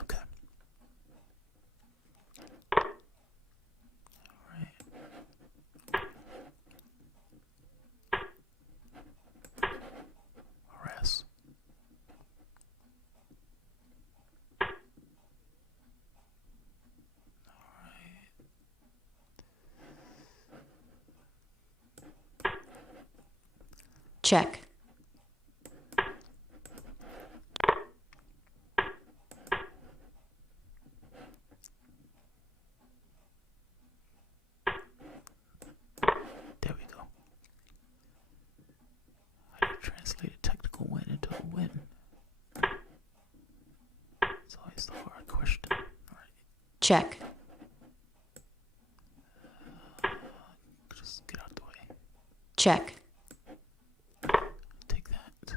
Okay. Alright. Harass. Check. Check. Just get out the way. Check. Take that.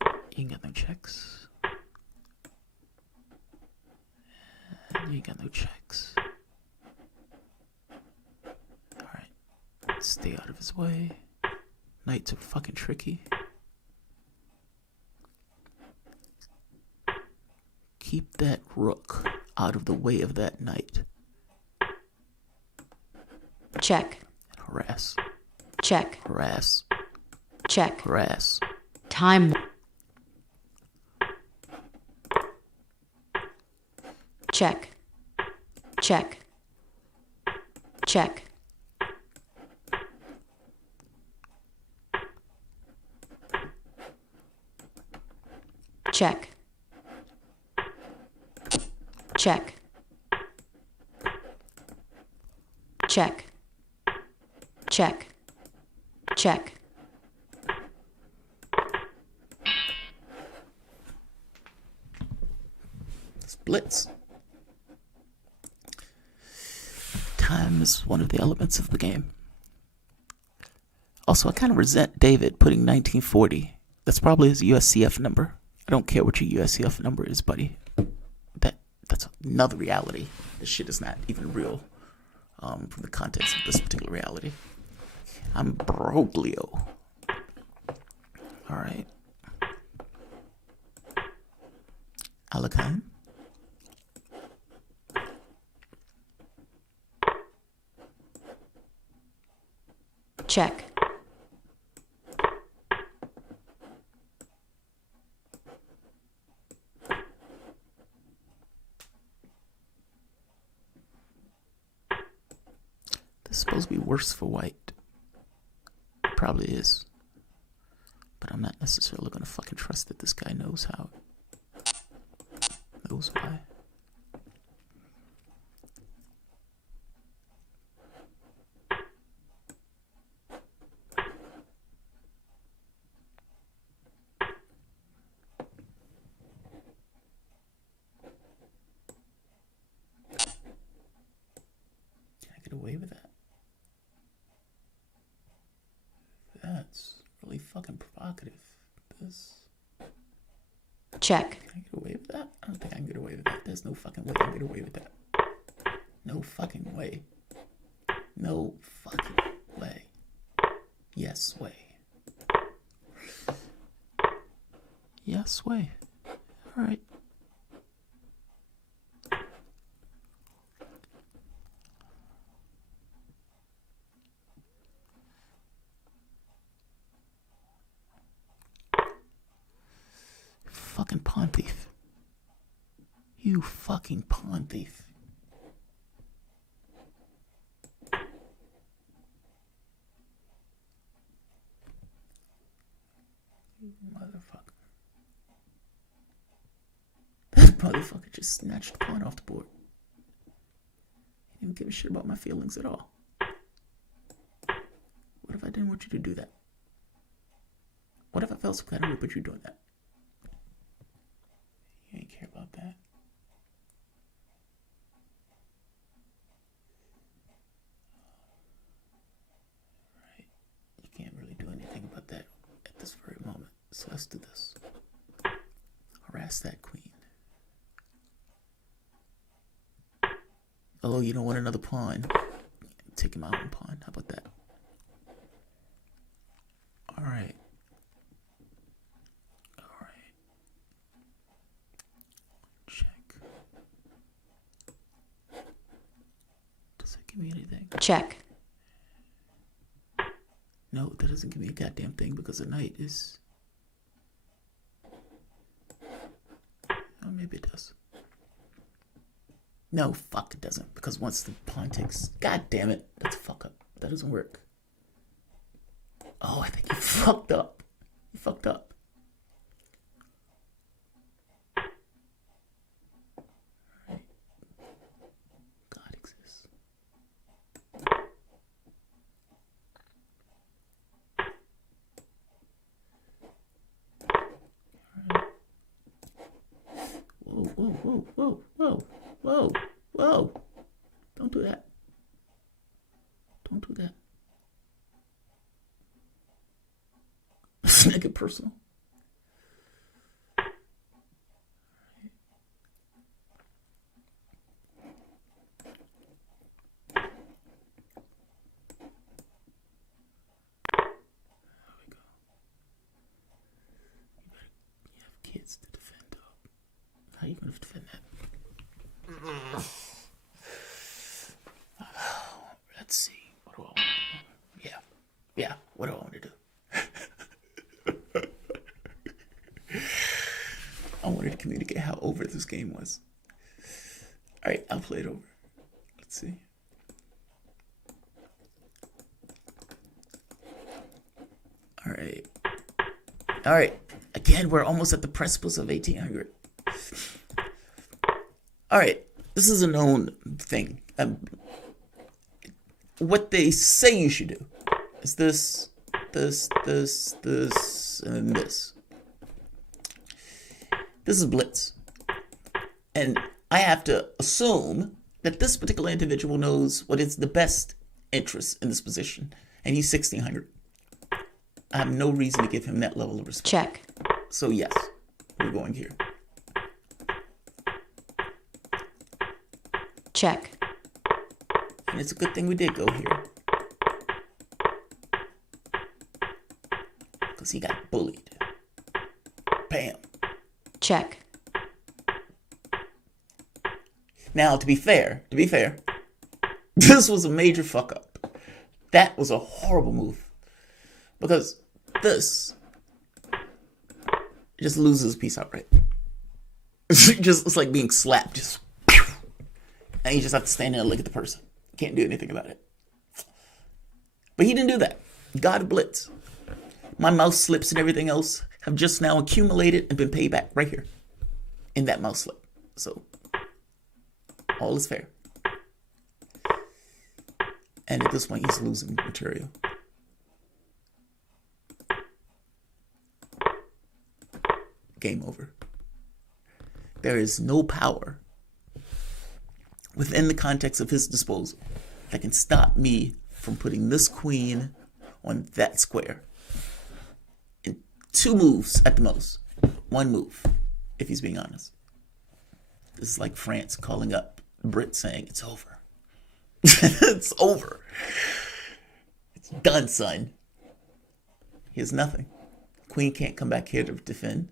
You ain't got no checks. You ain't got no checks. Alright. Stay out of his way. Knights are fucking tricky. Keep that rook out of the way of that knight. Check. Harass. Check. Harass. Check. Harass. Time. Check. Check. Check. Check. Check. Check. Check. Check. It's Blitz. Time is one of the elements of the game. Also, I kind of resent David putting 1940. That's probably his USCF number. I don't care what your USCF number is, buddy. That's another reality. This shit is not even real from the context of this particular reality. I'm Broglio. Alright. Alakan. Check. This is supposed to be worse for white. It probably is. But I'm not necessarily going to fucking trust that this guy knows how. Knows why. Can I get away with that? That's really fucking provocative. This. Check. Can I get away with that? I don't think I can get away with that. There's no fucking way I can get away with that. No fucking way. No fucking way. Yes way. Yes way. Alright. Fucking pawn thief. You fucking pawn thief. You motherfucker. That motherfucker just snatched the pawn off the board. He didn't give a shit about my feelings at all. What if I didn't want you to do that? What if I felt some kind of way about you doing that? You ain't care about that. Right. You can't really do anything about that at this very moment. So let's do this. Harass that queen. Oh, you don't want another pawn? Take him out on pawn. How about that? Alright. Alright. Check. Does it give me anything? Check. No, that doesn't give me a goddamn thing because the knight is... Oh, maybe it does. No, fuck, it doesn't. Because once the pawn takes... God damn it. That's a fuck up. That doesn't work. Oh, I think you fucked up. You fucked up. Alright. God exists. Alright. whoa, whoa, whoa, whoa, whoa. Don't do that. Don't do that. Make it personal. Kids to defend, dog. How are you gonna defend that? Let's see. What do I want to do? Yeah. What do I want to do? I wanted to communicate how over this game was. All right, I'll play it over. Let's see. All right. Again, we're almost at the precipice of 1800. All right, this is a known thing. What they say you should do is this, and this. This is Blitz. And I have to assume that this particular individual knows what is the best interest in this position. And he's 1600. I have no reason to give him that level of respect. Check. So yes, we're going here. Check. And it's a good thing we did go here. Because he got bullied. Bam. Check. Now, to be fair, this was a major fuck up. That was a horrible move. Because this just loses a piece outright. It's like being slapped. Just, and you just have to stand there and look at the person. Can't do anything about it. But he didn't do that. God Blitz. My mouse slips and everything else have just now accumulated and been paid back right here in that mouse slip. So all is fair. And at this point, he's losing material. Game over. There is no power within the context of his disposal that can stop me from putting this queen on that square. In 2 moves at the most. 1 move, if he's being honest. This is like France calling up Brit saying, it's over. It's over. It's done, son. He has nothing. Queen can't come back here to defend.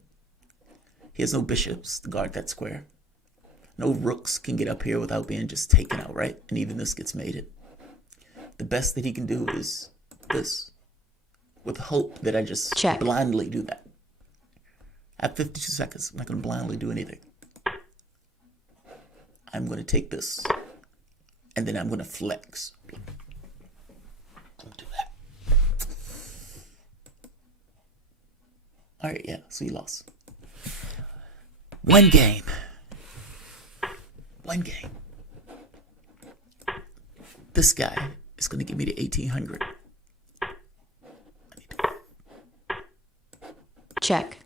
He has no bishops to guard that square. No rooks can get up here without being just taken outright, and even this gets mated. The best that he can do is this, with hope that I just blindly do that. I have 52 seconds. I'm not going to blindly do anything. I'm going to take this, and then I'm going to flex. Don't do that. All right, yeah, so you lost. One game. This guy is going to give me the 1800. Check.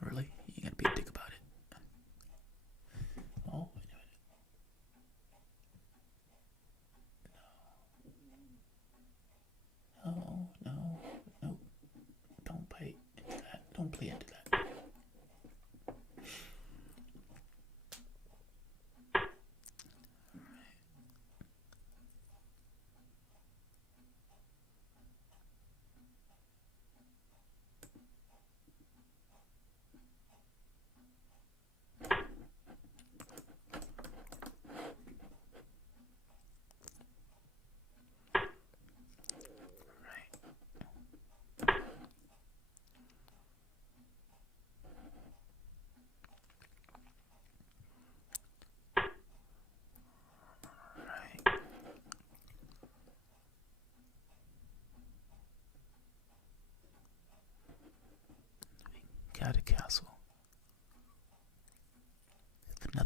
Really? You gotta be a dick about it. Oh, wait a minute. No. Don't play into that. Don't play into that.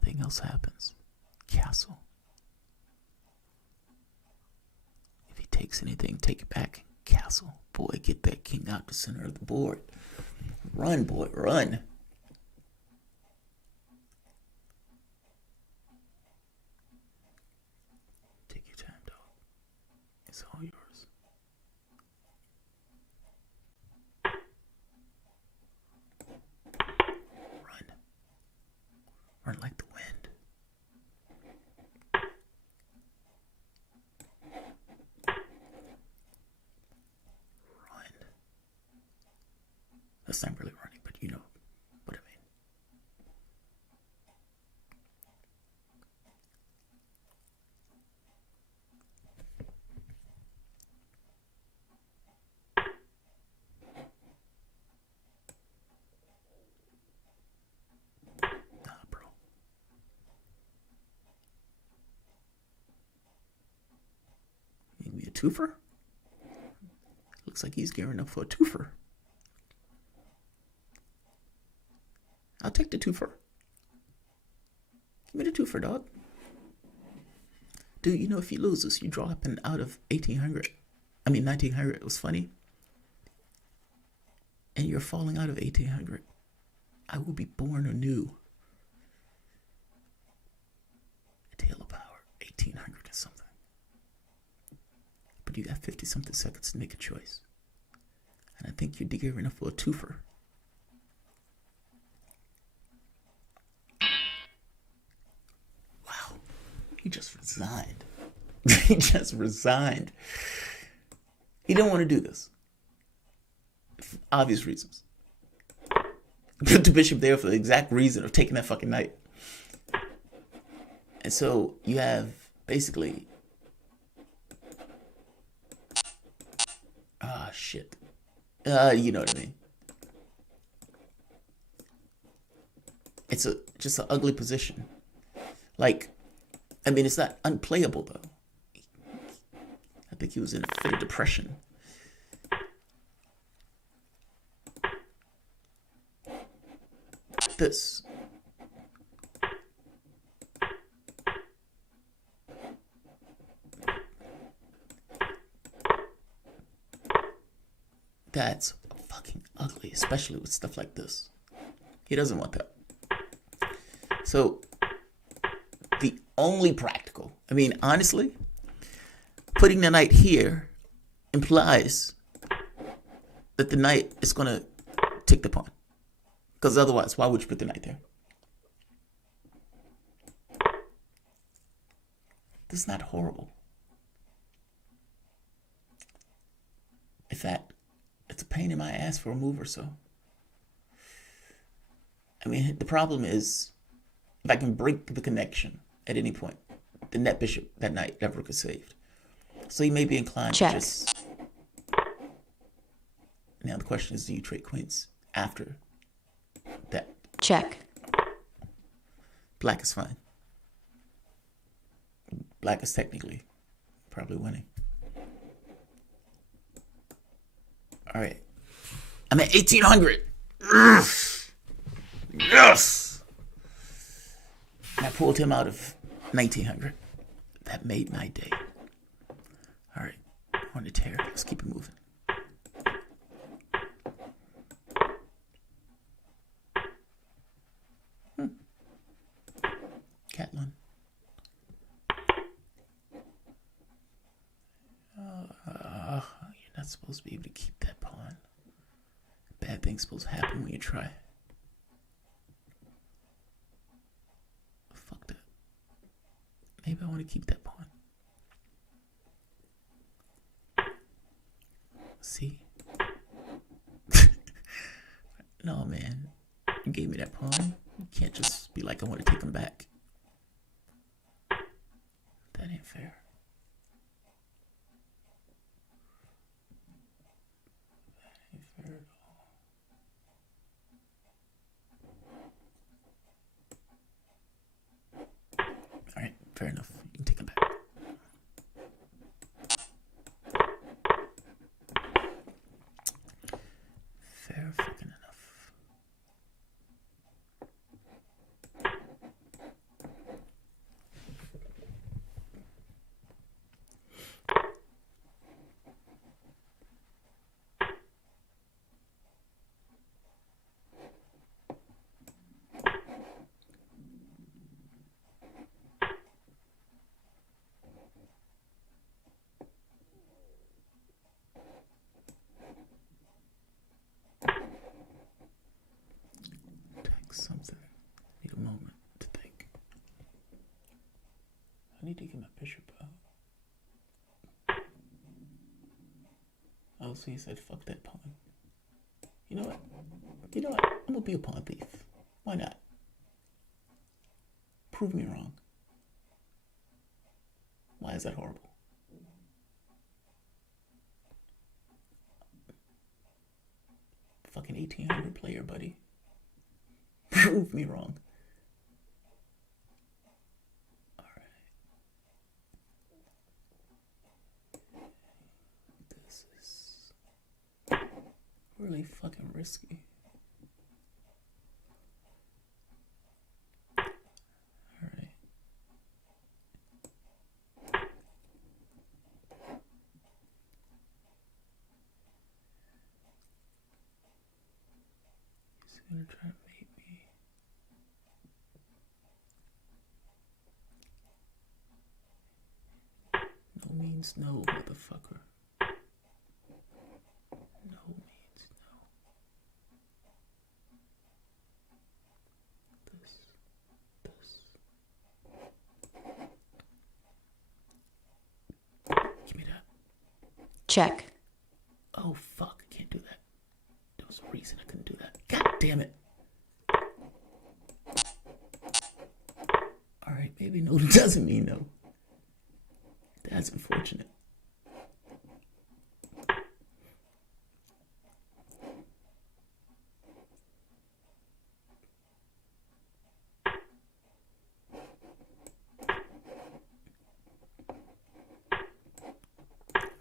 anything else happens, castle. If he takes anything, take it back. Castle. Boy, get that king out the center of the board. Run, boy, run. Take your time, dog. It's all yours. Run. Run like the wind. Run. That's not really running, but you know what I mean. Nah, bro. Need me a twofer? Looks like he's gearing up for a twofer. I'll take the twofer. Give me the twofer, dog. Dude, you know, if you lose this, you draw up and out of 1900. It was funny. And you're falling out of 1800. I will be born anew. A tale of power, 1800 or something. But you got 50-something seconds to make a choice. And I think you're gearing up for a twofer. He just resigned. He just resigned. He didn't want to do this. For obvious reasons. Put the bishop there for the exact reason of taking that fucking knight. And so you have basically... shit. You know what I mean. It's just an ugly position. Like... I mean, it's not unplayable, though. I think he was in a fit of depression. This. That's fucking ugly, especially with stuff like this. He doesn't want that. So... the only practical, I mean, honestly, putting the knight here implies that the knight is going to take the pawn. Because otherwise, why would you put the knight there? This is not horrible. In fact, it's a pain in my ass for a move or so. I mean, the problem is, if I can break the connection at any point, then that bishop, that knight, that rook is saved. So he may be inclined to just... Now the question is, do you trade queens after that? Check. Black is fine. Black is technically probably winning. All right. I'm at 1800. Yes! And I pulled him out of 1900. That made my day. All right. On the tear. Let's keep it moving. Catlin. You're not supposed to be able to keep that pawn. Bad things supposed to happen when you try. Fuck that. Maybe I want to keep that pawn. See? No, man. You gave me that pawn. You can't just be like, I want to take him back. That ain't fair. That ain't fair at all. Alright, fair enough. You can take him back. Fair fucking enough. so he said, fuck that pawn. You know what? I'm gonna be a pawn thief. Why not? Prove me wrong. Why is that horrible? Fucking 1800 player, buddy. Prove me wrong. Alright. This is really fucking risky. Alright. He's gonna try to mate me. No means no, motherfucker. No means no. This. Give me that. Check. Oh, fuck, I can't do that. There was a reason I couldn't do that. God damn it. Alright, maybe no doesn't mean no. That's unfortunate.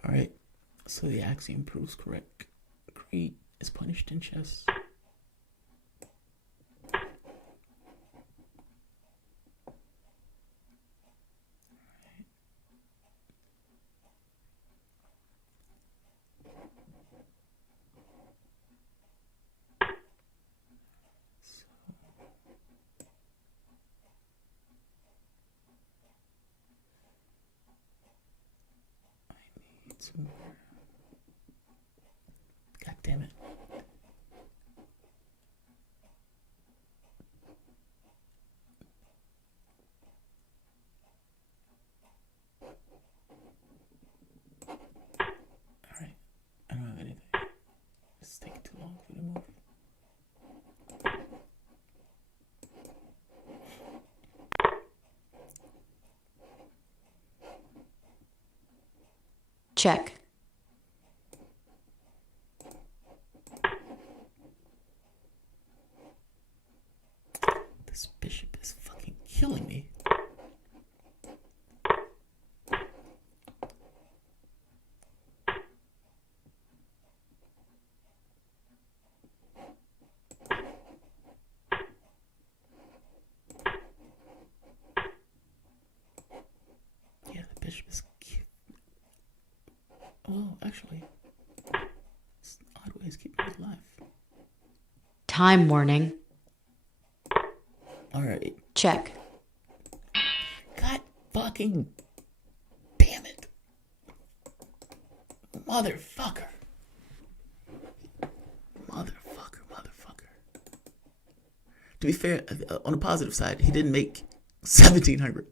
Alright, so the axiom proves correct. Greed is punished in chess. Somewhere. God damn it. Alright. I don't have anything. It's taking too long for me to move. Check. This bishop is fucking killing me. Yeah, the bishop is... Oh, actually, it's odd ways keeping me alive. Time warning. Alright. Check. God fucking damn it. Motherfucker. To be fair, on the positive side, he didn't make 1700.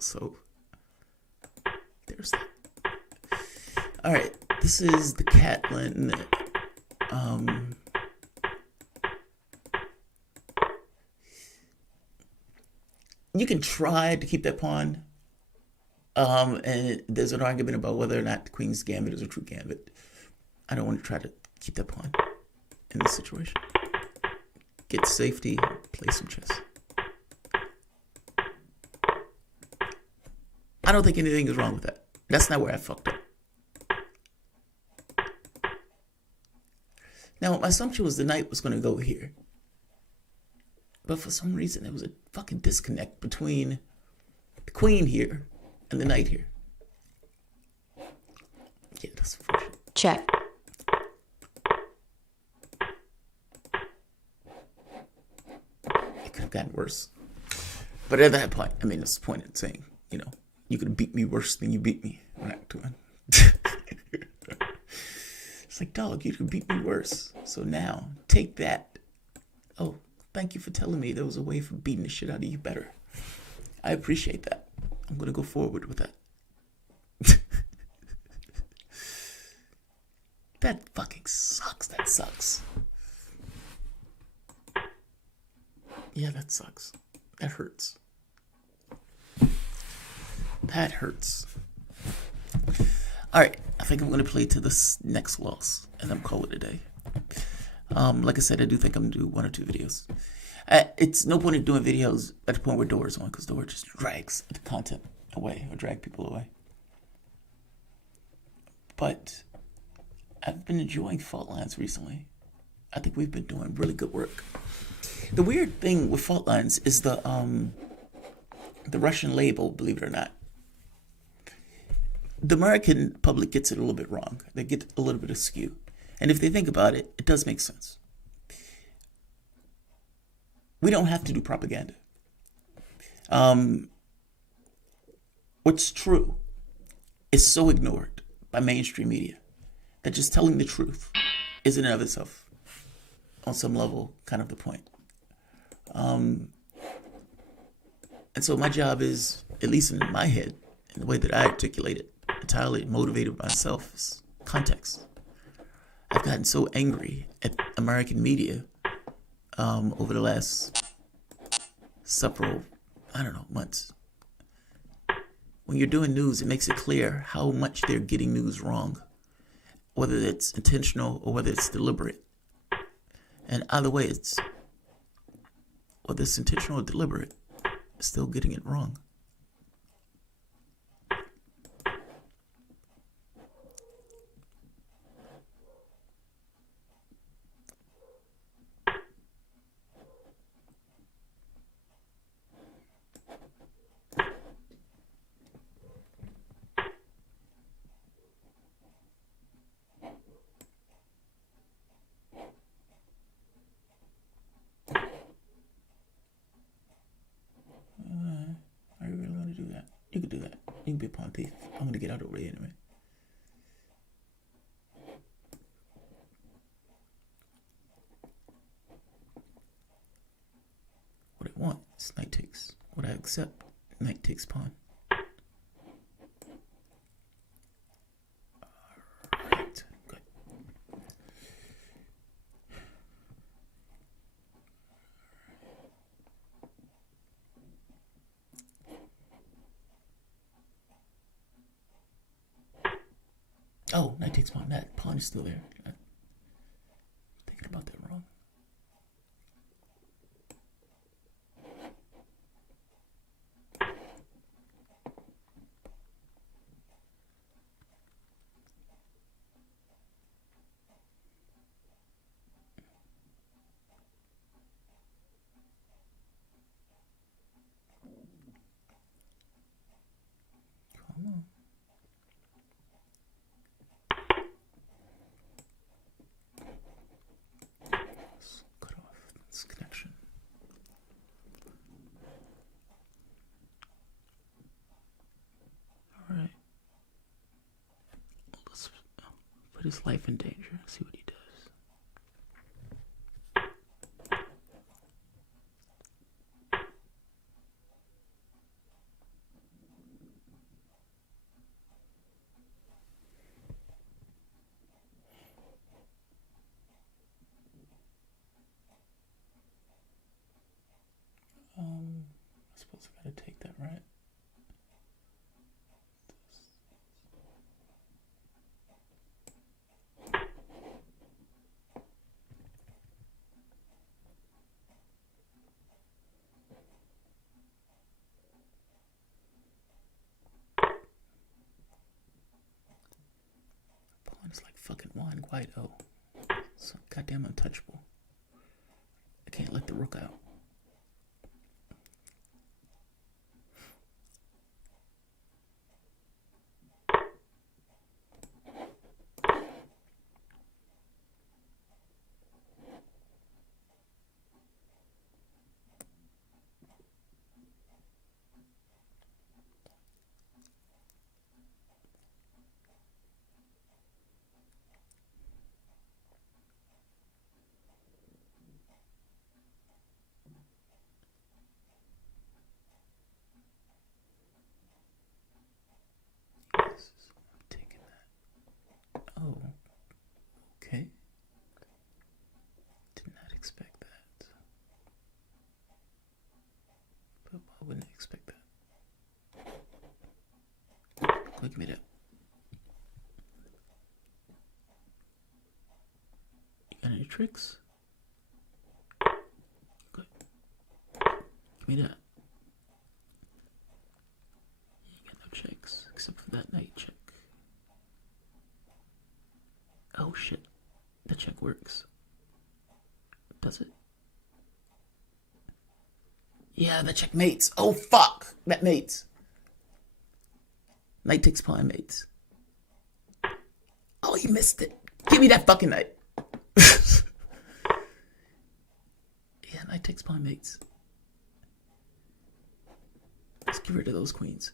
So, there's that. Alright, this is the Catlin. You can try to keep that pawn. And there's an argument about whether or not the Queen's Gambit is a true gambit. I don't want to try to keep that pawn in this situation. Get safety, play some chess. I don't think anything is wrong with that. That's not where I fucked up. Now, my assumption was the knight was going to go here. But for some reason, there was a fucking disconnect between the queen here and the knight here. Yeah, that's unfortunate. Check. It could have gotten worse. But at that point, I mean, it's the point in saying, you know, you could have beat me worse than you beat me. We're not doing. It's like, dog, you could beat me worse. So now, take that. Oh, thank you for telling me there was a way for beating the shit out of you better. I appreciate that. I'm going to go forward with that. That fucking sucks. That sucks. Yeah, that sucks. That hurts. That hurts. All right, I think I'm going to play to this next loss, and I'm call it a day. Like I said, I do think I'm going to do 1 or 2 videos. It's no point in doing videos at the point where Door's on, because Door just drags the content away or drag people away. But I've been enjoying Fault Lines recently. I think we've been doing really good work. The weird thing with Fault Lines is the Russian label, believe it or not. The American public gets it a little bit wrong. They get a little bit askew. And if they think about it, it does make sense. We don't have to do propaganda. What's true is so ignored by mainstream media that just telling the truth is in and of itself, on some level, kind of the point. And so my job is, at least in my head, in the way that I articulate it, entirely motivated by myself, is context. I've gotten so angry at American media over the last several, months. When you're doing news, it makes it clear how much they're getting news wrong, whether it's intentional or whether it's deliberate. And either way, whether it's intentional or deliberate, still getting it wrong. Are you really going to do that? You could do that. You can be a pawn thief. I'm going to get out of the way anyway. What I want is knight takes. What I accept, knight takes pawn. Alright, good. Oh, knight takes pawn. That pawn is still there. I'm thinking about that wrong. Come on. Cut off this connection. Alright. Let's put his life in danger. See what he does. I suppose I gotta take that, right? Pawn is like fucking Juan Guaido. So goddamn untouchable. I can't let the rook out. Got any tricks? Good. Give me that. You got no checks except for that knight check. Oh shit. The check works. Does it? Yeah, the check mates. Oh fuck! That mates. Knight takes pawn mates. Oh, you missed it. Give me that fucking knight. Yeah, knight takes pawn mates. Let's get rid of those queens.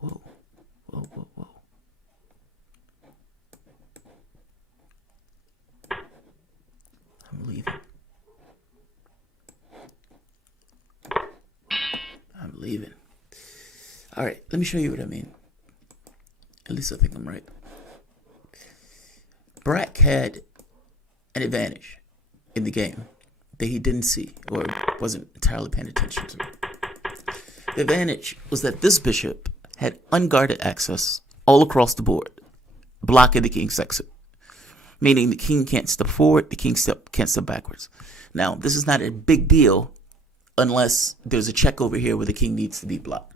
Whoa, whoa, whoa, whoa. I'm leaving. I'm leaving. All right, let me show you what I mean. At least I think I'm right. Brack had an advantage in the game that he didn't see or wasn't entirely paying attention to. The advantage was that this bishop had unguarded access all across the board, blocking the king's exit. Meaning the king can't step forward, the king can't step backwards. Now, this is not a big deal unless there's a check over here where the king needs to be blocked.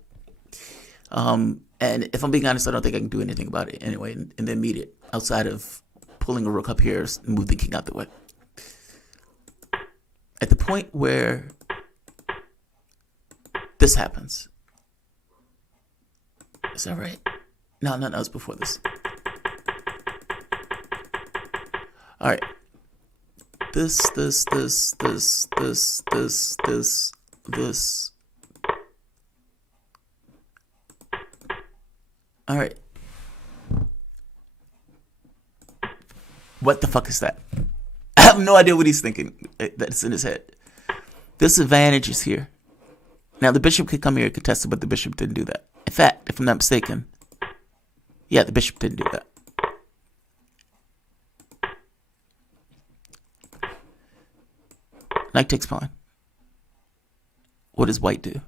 And if I'm being honest, I don't think I can do anything about it anyway in the immediate, outside of pulling a rook up here and move the king out the way. At the point where this happens. Is that right? No, it's before this. All right. This. All right. What the fuck is that? I have no idea what he's thinking. That's in his head. This advantage is here. Now, the bishop could come here and contest it, but the bishop didn't do that. In fact, if I'm not mistaken, yeah, the bishop didn't do that. Knight takes pawn. What does white do?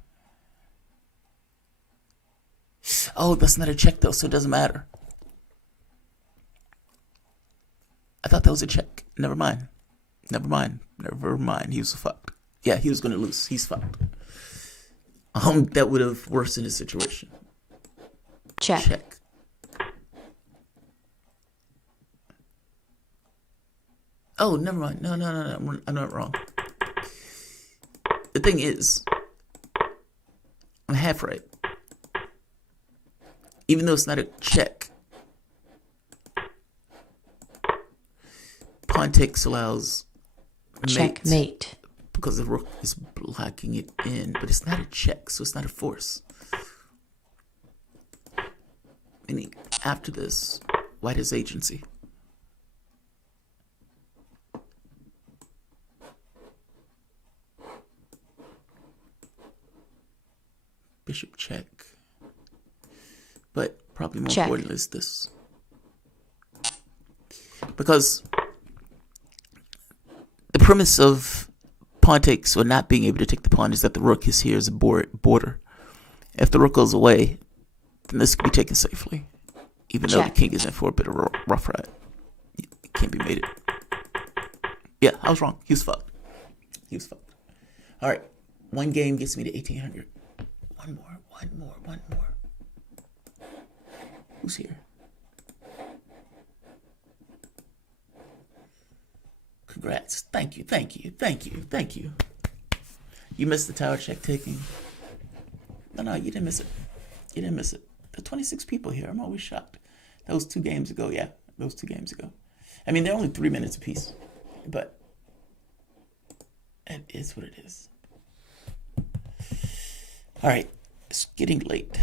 Oh, that's not a check, though, so it doesn't matter. I thought that was a check. Never mind. He was fucked. Yeah, he was going to lose. He's fucked. That would have worsened his situation. Check. Oh, never mind. No. I'm not wrong. The thing is, I'm half right. Even though it's not a check, pawn takes allows checkmate. Because the rook is blocking it in, but it's not a check, so it's not a force. Meaning, after this, white has agency. Bishop check. But probably more important is this. Because the premise of pawn takes or not being able to take the pawn is that the rook is here as a border. If the rook goes away, then this can be taken safely. Even though the king is in for a bit of a rough ride. It can't be mated. Yeah, I was wrong. He was fucked. Alright. One game gets me to 1800. One more. Who's here? Congrats. Thank you. You missed the tower check taking. No, you didn't miss it. There are 26 people here. I'm always shocked. That was 2 games ago. Yeah, that was 2 games ago. I mean, they're only 3 minutes apiece. But it is what it is. All right. It's getting late.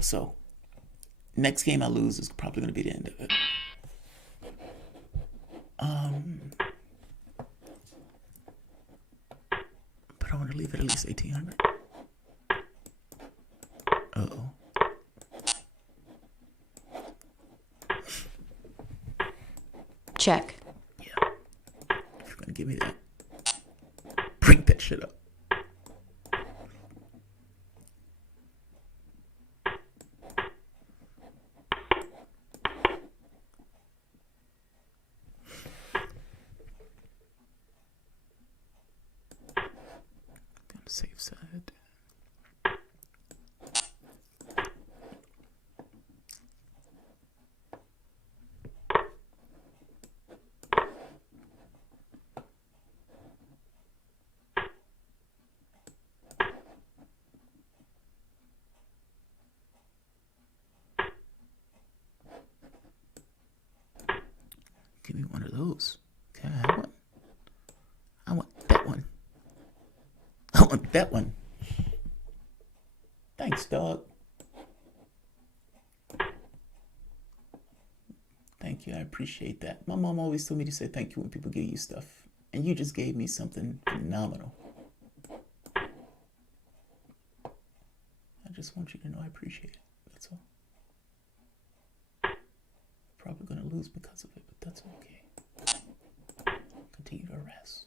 So, next game I lose is probably going to be the end of it. But I want to leave it at least 1800. Uh-oh. Check. Yeah. If you're going to give me that. Bring that shit up. On the safe side. Give me one of those. Okay, I have one. I want that one. I want that one. Thanks, dog. Thank you. I appreciate that. My mom always told me to say thank you when people give you stuff. And you just gave me something phenomenal. I just want you to know I appreciate it. That's all. Probably going to lose because of it, but that's okay. Continue to rest.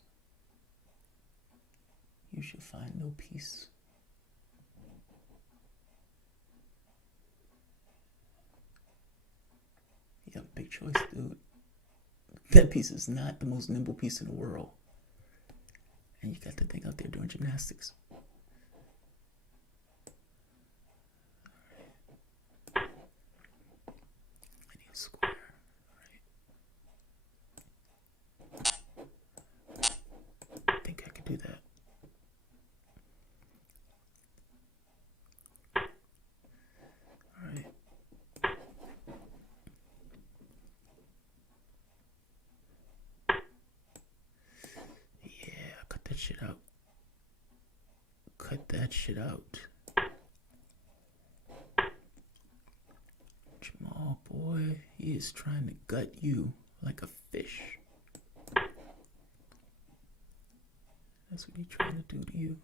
You shall find no peace. You have a big choice, dude. That piece is not the most nimble piece in the world. And you got that thing out there doing gymnastics. I need a square. I think I can do that. Alright. Yeah, cut that shit out. Cut that shit out. Jamarl, boy, he is trying to gut you like a fish. That's what he's trying to do to you.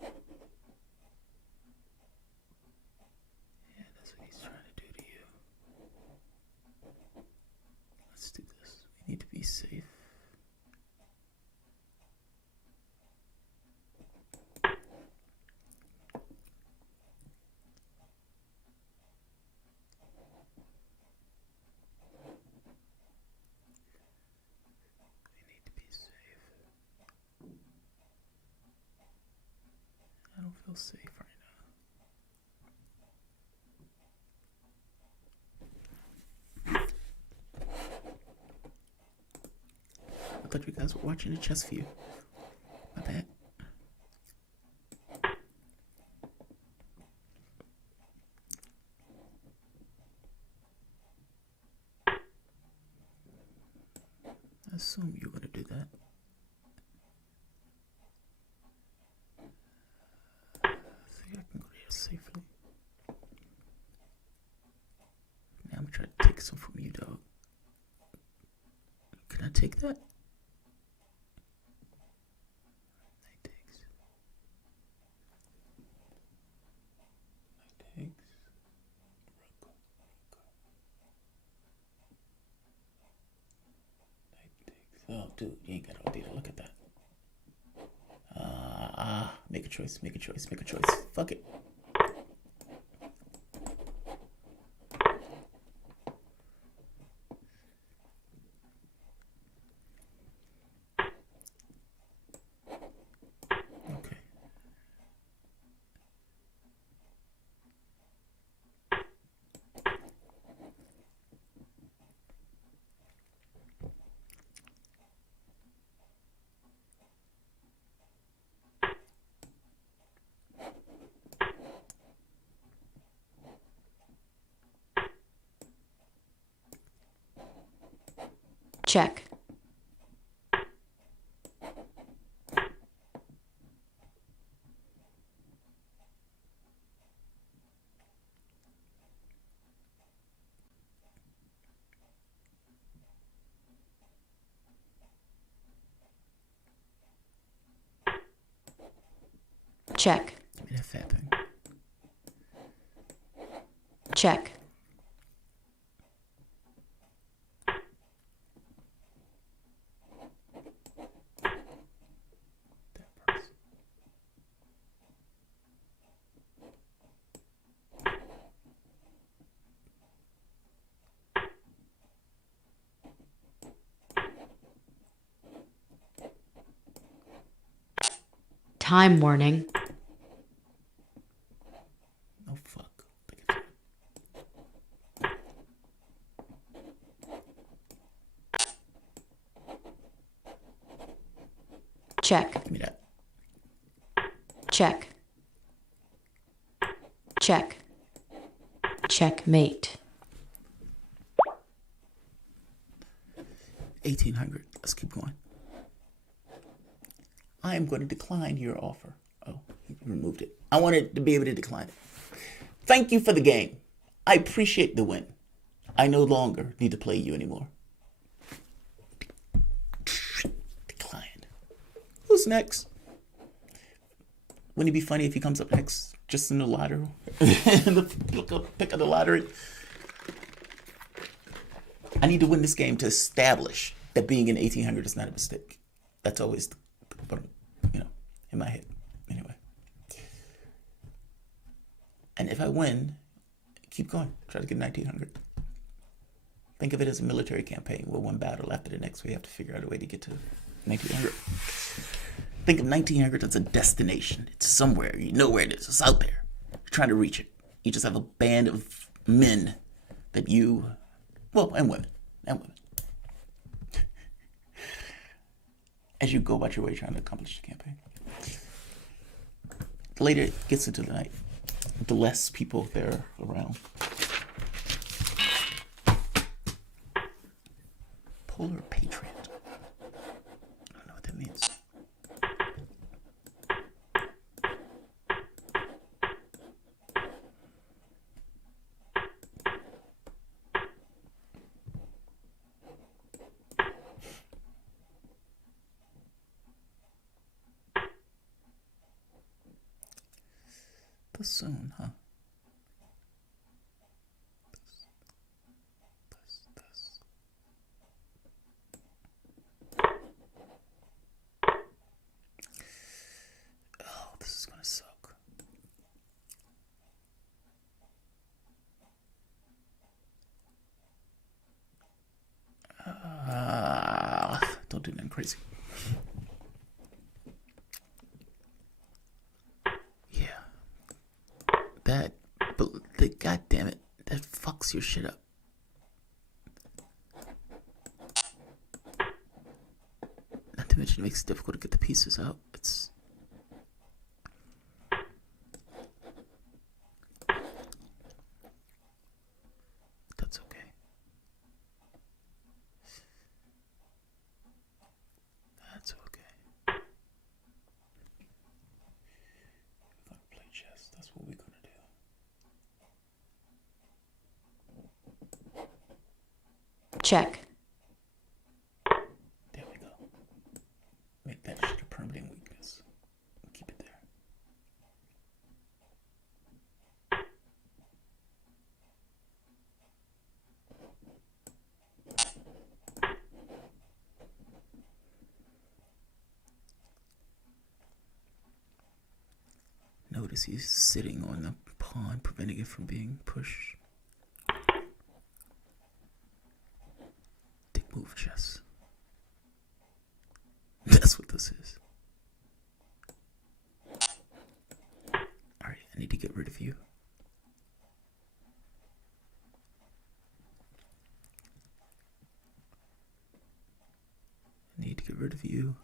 Yeah, that's what he's trying to do to you. Let's do this. We need to be safe. I don't feel safe right now. I thought you guys were watching the chess view. My bad. I assume you're gonna do that. I think I can go there safely. Now I'm gonna try to take some from you, dog. Can I take that? Knight takes. Knight takes. Rook. Knight takes. Oh, dude, you ain't got all data. Look at that. Make a choice, make a choice, make a choice. Fuck it. Okay. Check. Check. Give me that fat thing. Check. Time warning. Oh, fuck. Check. Give me that. Check. Check. Checkmate. 1800. Let's keep going. I am going to decline your offer. Oh, he removed it. I wanted to be able to decline it. Thank you for the game. I appreciate the win. I no longer need to play you anymore. Declined. Who's next? Wouldn't it be funny if he comes up next just in the lottery? Pick of the lottery. I need to win this game to establish that being in 1800 is not a mistake. That's always, in my head. Anyway. And if I win, keep going. Try to get 1900. Think of it as a military campaign where one battle after the next we have to figure out a way to get to 1900. Think of 1900 as a destination. It's somewhere. You know where it is. It's out there. You're trying to reach it. You just have a band of men that you... Well, and women. As you go about your way trying to accomplish the campaign. The later it gets into the night, the less people there around. Polar Patriot. I don't know what that means. Bassoon, huh? This. Oh, this is gonna suck. Don't do nothing crazy. But god damn it, that fucks your shit up. Not to mention it makes it difficult to get the pieces out. It's that's okay. That's okay. We're gonna play chess. That's what we're gonna do. Check. There we go. Make that shit a permanent weakness. Keep it there. Notice he's sitting on the pawn, preventing it from being pushed. Move chess. That's what this is. Alright, I need to get rid of you. I need to get rid of you.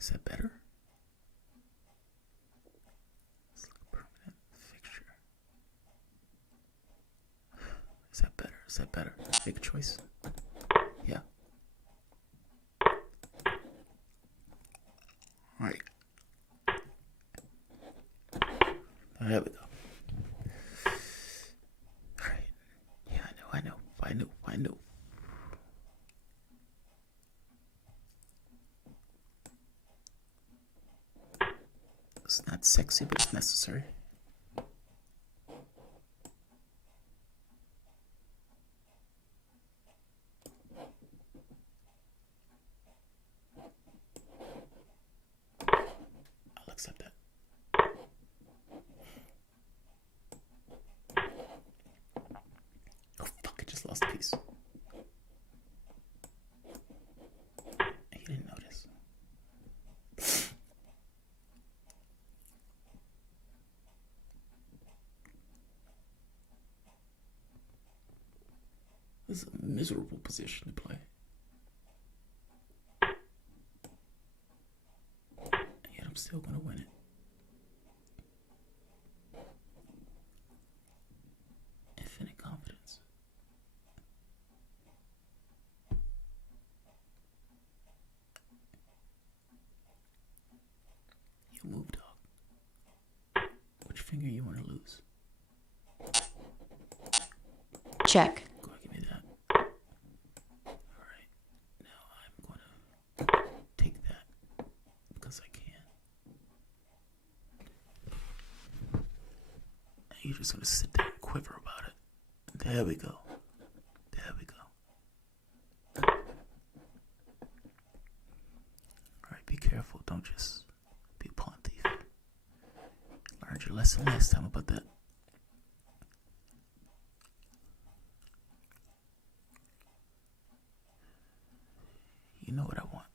Is that better? It's like a permanent fixture. Is that better? Is that better? Make a choice. Yeah. Alright. There we go. Alright. Yeah, I know. It's not sexy, but it's necessary. This is a miserable position to play. And yet I'm still going to win it. Infinite confidence. You move, dog. Which finger you want to lose? Check. Go ahead, give me that. Alright. Now I'm going to take that because I can. And you're just going to sit there and quiver about it. There we go. There we go. Alright, be careful. Don't just be a pawn thief. Learned your lesson last time about that. You know what I want.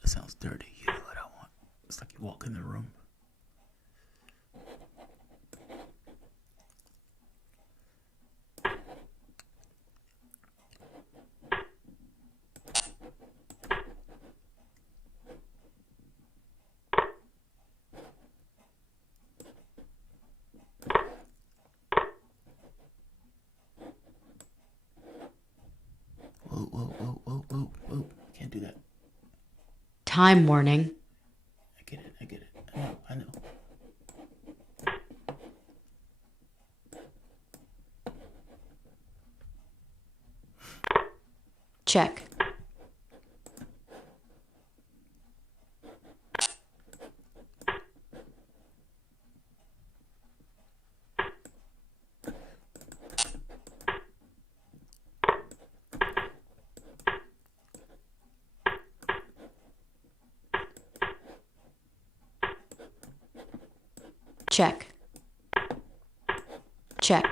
That sounds dirty. You know what I want. It's like you walk in the room. Whoa. Can't do that. Time warning. I get it. I know. Check. Check. Check.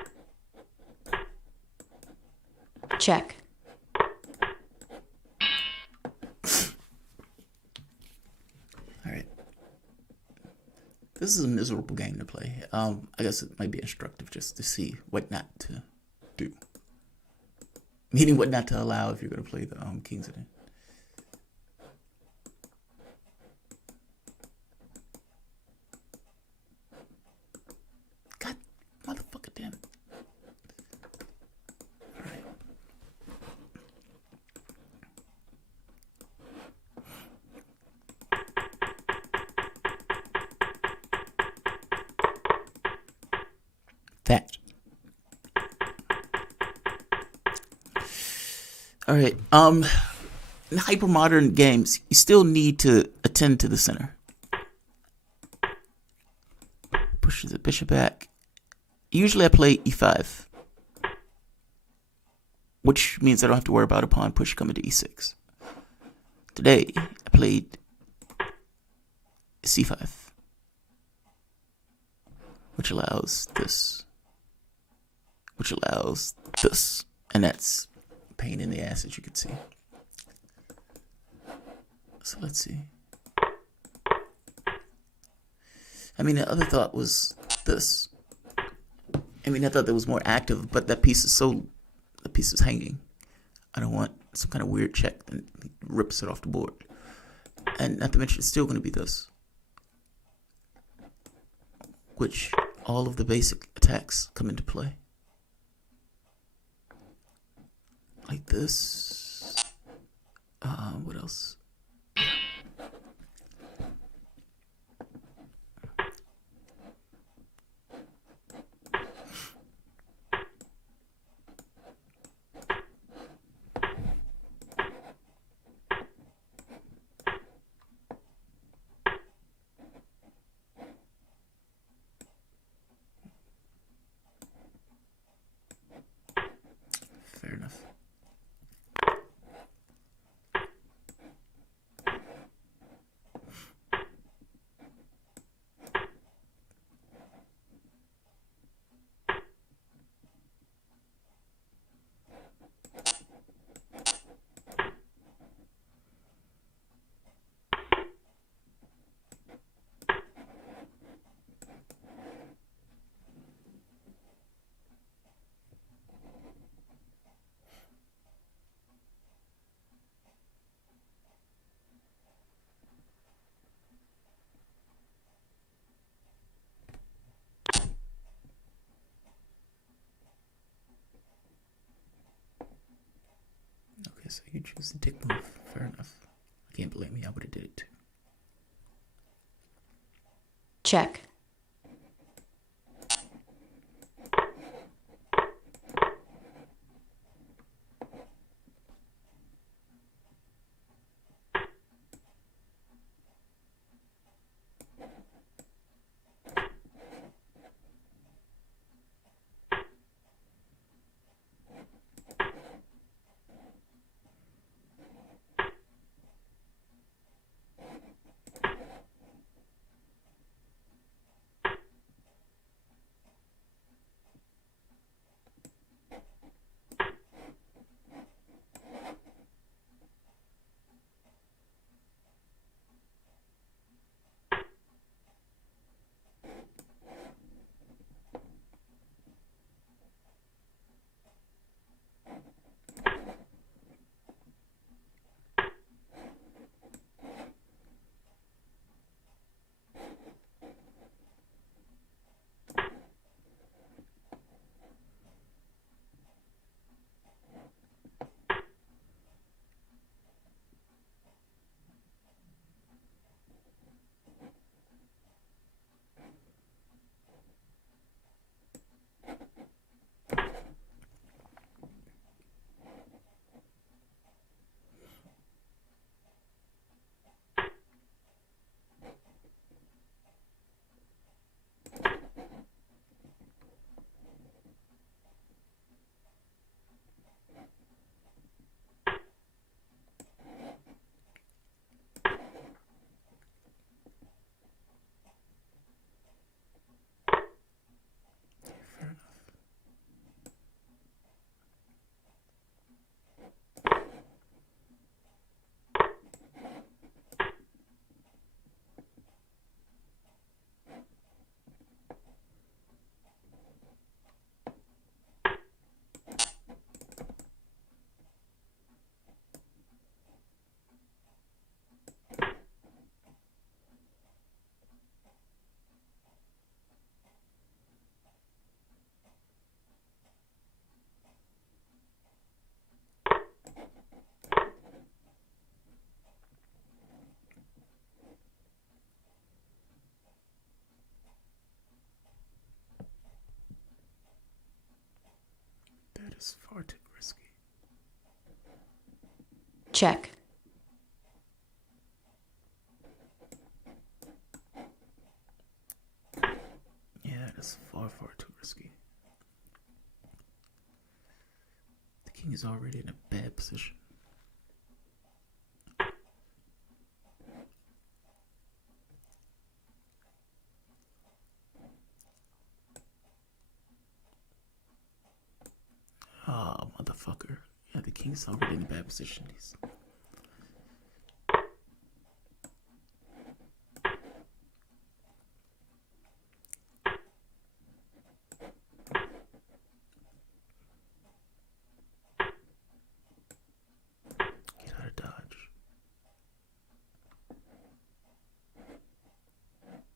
Check. Alright. This is a miserable game to play. I guess it might be instructive just to see what not to do. Meaning what not to allow if you're going to play the Kings of it. God, motherfucker, damn it. Alright. That. Alright, in hyper-modern games, you still need to attend to the center. Pushes the bishop back. Usually I play e5, which means I don't have to worry about a pawn push coming to e6. Today, I played c5, which allows this, and that's a pain in the ass, as you can see. So let's see. I mean, the other thought was this. I mean, I thought that was more active, but that piece is hanging. I don't want some kind of weird check that rips it off the board. And not to mention, it's still going to be this, which all of the basic attacks come into play. Like this. What else? Fair enough. so you choose the dick move. Fair enough. I can't blame me. I would have did it too. Check. Fair enough. That is far too risky. Check. Yeah, that is far, far too risky. The king is already in a bad position. Oh, motherfucker. Yeah, the king's already in a bad position. He's... Get out of dodge.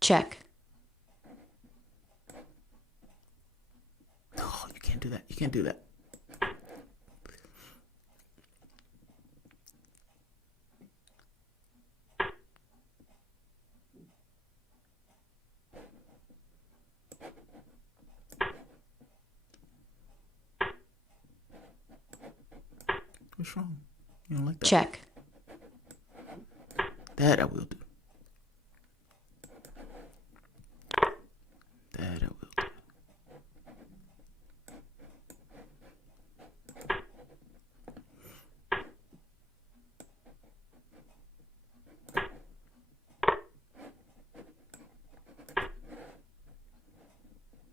Check. Oh, you can't do that. You can't do that. What's wrong? You don't like that? Check. That I will do. That I will do.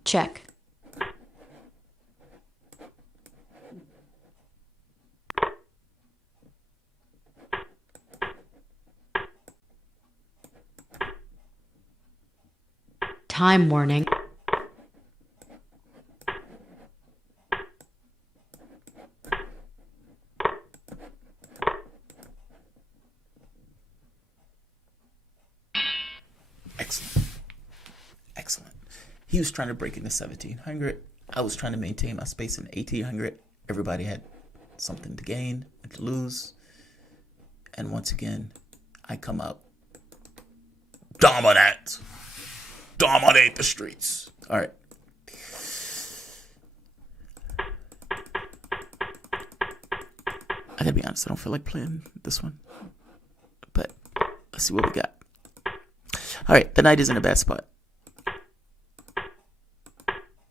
Check. Time warning. Excellent. Excellent. He was trying to break into 1700. I was trying to maintain my space in 1800. Everybody had something to gain and to lose. And once again, I come out dominant. Dominate the streets. All right. I gotta be honest, I don't feel like playing this one. But let's see what we got. All right, the knight is in a bad spot.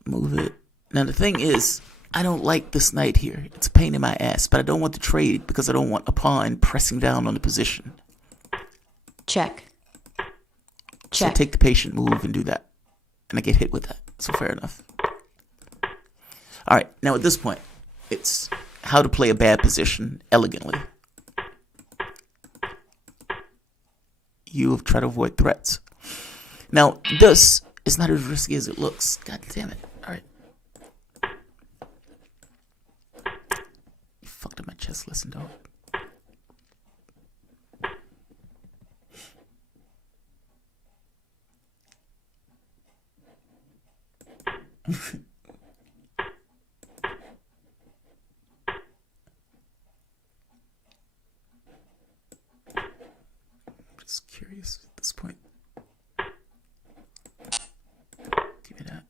Move it. Now the thing is, I don't like this knight here. It's a pain in my ass, but I don't want to trade because I don't want a pawn pressing down on the position. Check. So I Check. take the patient move and do that. And I get hit with that. So fair enough. All right, now at this point, it's how to play a bad position elegantly. You have tried to avoid threats. Now, this is not as risky as it looks. God damn it. All right. You fucked up my chess lesson, dog. Just curious at this point. Give me that.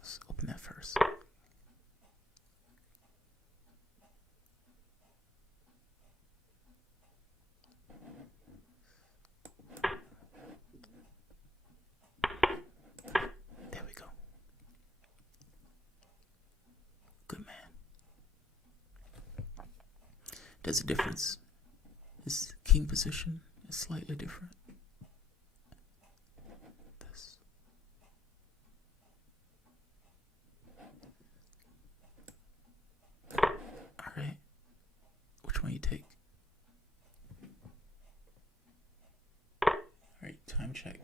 Let's open that first. There we go. Good man. There's a difference. His king position is slightly different. This. All right. Which one you take? All right, time check.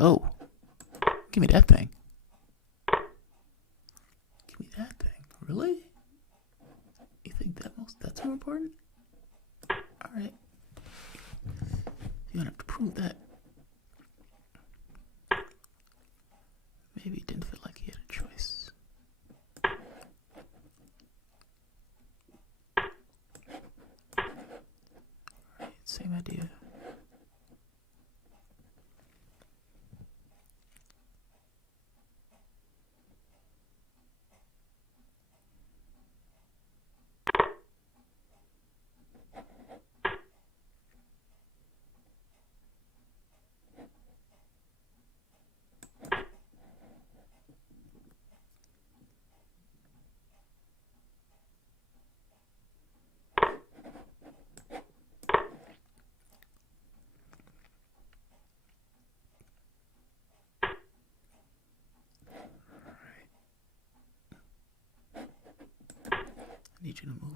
Oh, give me that thing. Give me that thing. Really? You think that's more important? All right. You don't have to prove that. Maybe he didn't feel like he had a choice. All right, same idea. I need you to move.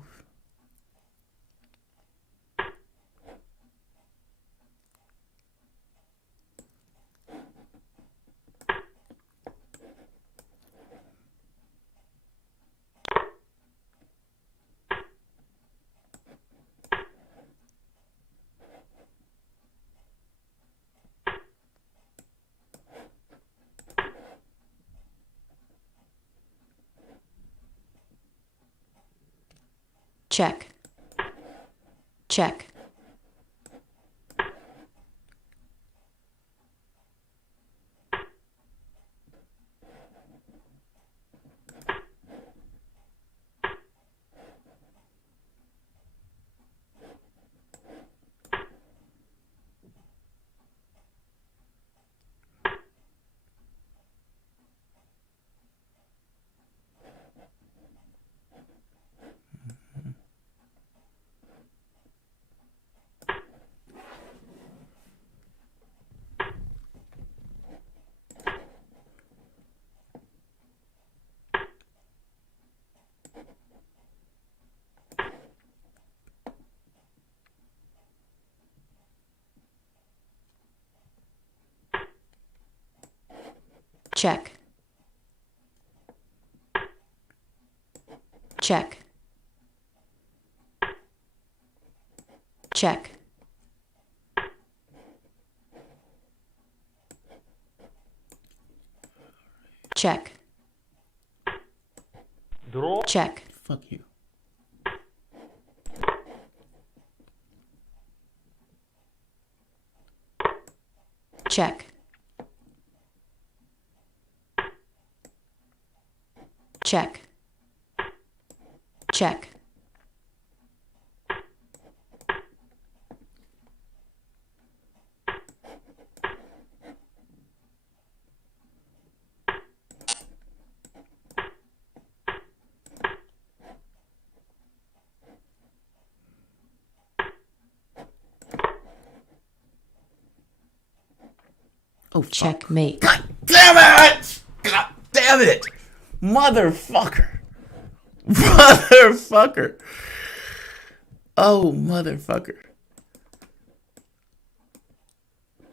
Check. Check. check, check, check, check, Draw. check, Fuck you. check, check, check, Oh, fuck. checkmate, God damn it! God damn it! Motherfucker. Motherfucker. Oh, motherfucker.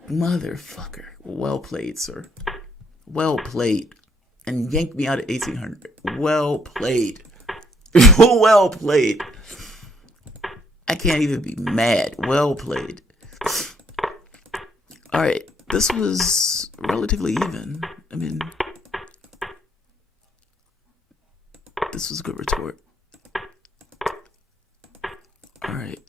Motherfucker. Well played, sir. Well played. And yanked me out of 1800. Well played. Well played. I can't even be mad. Well played. All right. This was relatively even. I mean, this was a good retort. All right.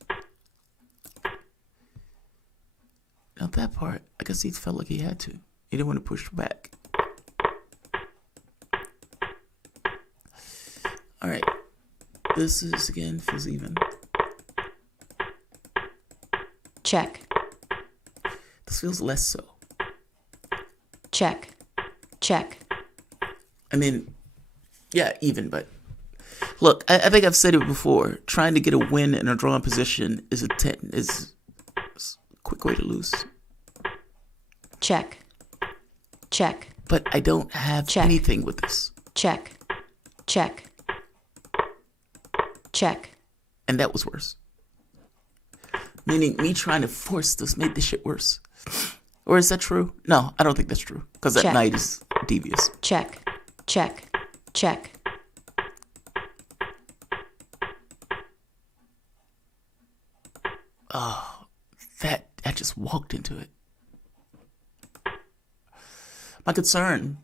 Now that part, I guess he felt like he had to. He didn't want to push back. All right. This is, again, feels even. check, This feels less so. check, check, I mean, yeah, even, but look, I think I've said it before. Trying to get a win in a drawing position is is a quick way to lose. check, check, But I don't have Check. anything with this, check, check, check, and that was worse. Meaning, me trying to force this made this shit worse. Or is that true? No, I don't think that's true, because that Check. knight is devious. check, check, check, That I just walked into it. My concern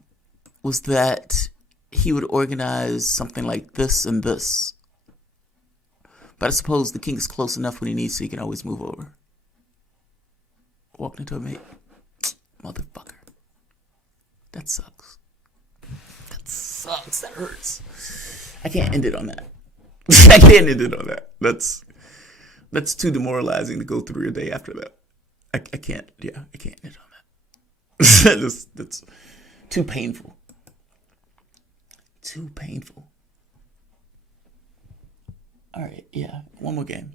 was that he would organize something like this and this. But I suppose the king is close enough when he needs to, he can always move over. Walked into a mate. Motherfucker. That sucks. That sucks. That hurts. I can't end it on that. I can't end it on that. That's too demoralizing to go through your day after that. I can't. Yeah, I can't end it on that. that's too painful. Too painful. All right, yeah, one more game.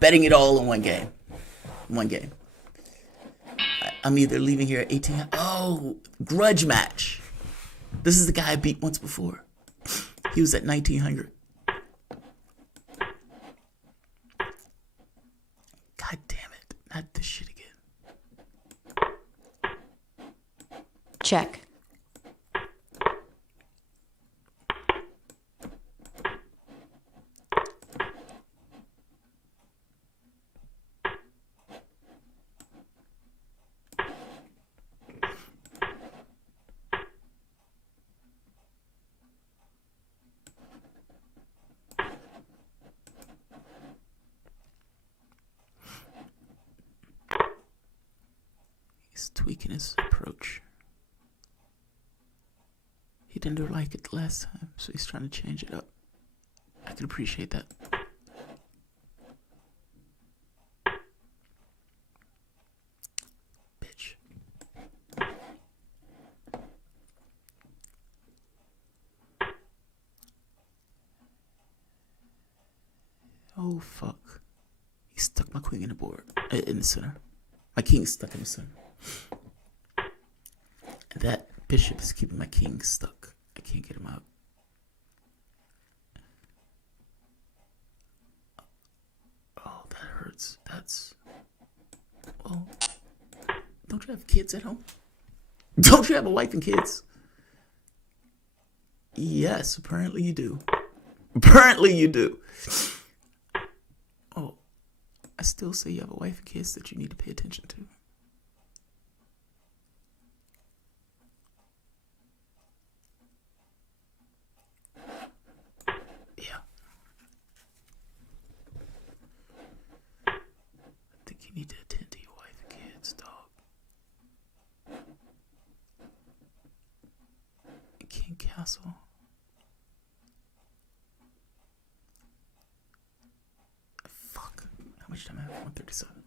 Betting it all in one game. One game. I'm either leaving here at 18. Oh, grudge match. This is the guy I beat once before. He was at 1900. God damn it. Not this shit again. check, He's tweaking his approach. He didn't like it the last time, so he's trying to change it up. I can appreciate that. Bitch. Oh, fuck. He stuck my queen in the board, in the center. My king's stuck in the center. And that bishop is keeping my king stuck. I can't get him out. Oh, that hurts. That's... Oh. Don't you have kids at home? Don't you have a wife and kids? Yes, apparently you do. Apparently you do. Oh, I still say you have a wife and kids that you need to pay attention to. Yeah. I think you need to attend to your wife and kids, dog. King Castle. Fuck. How much time I have? 137.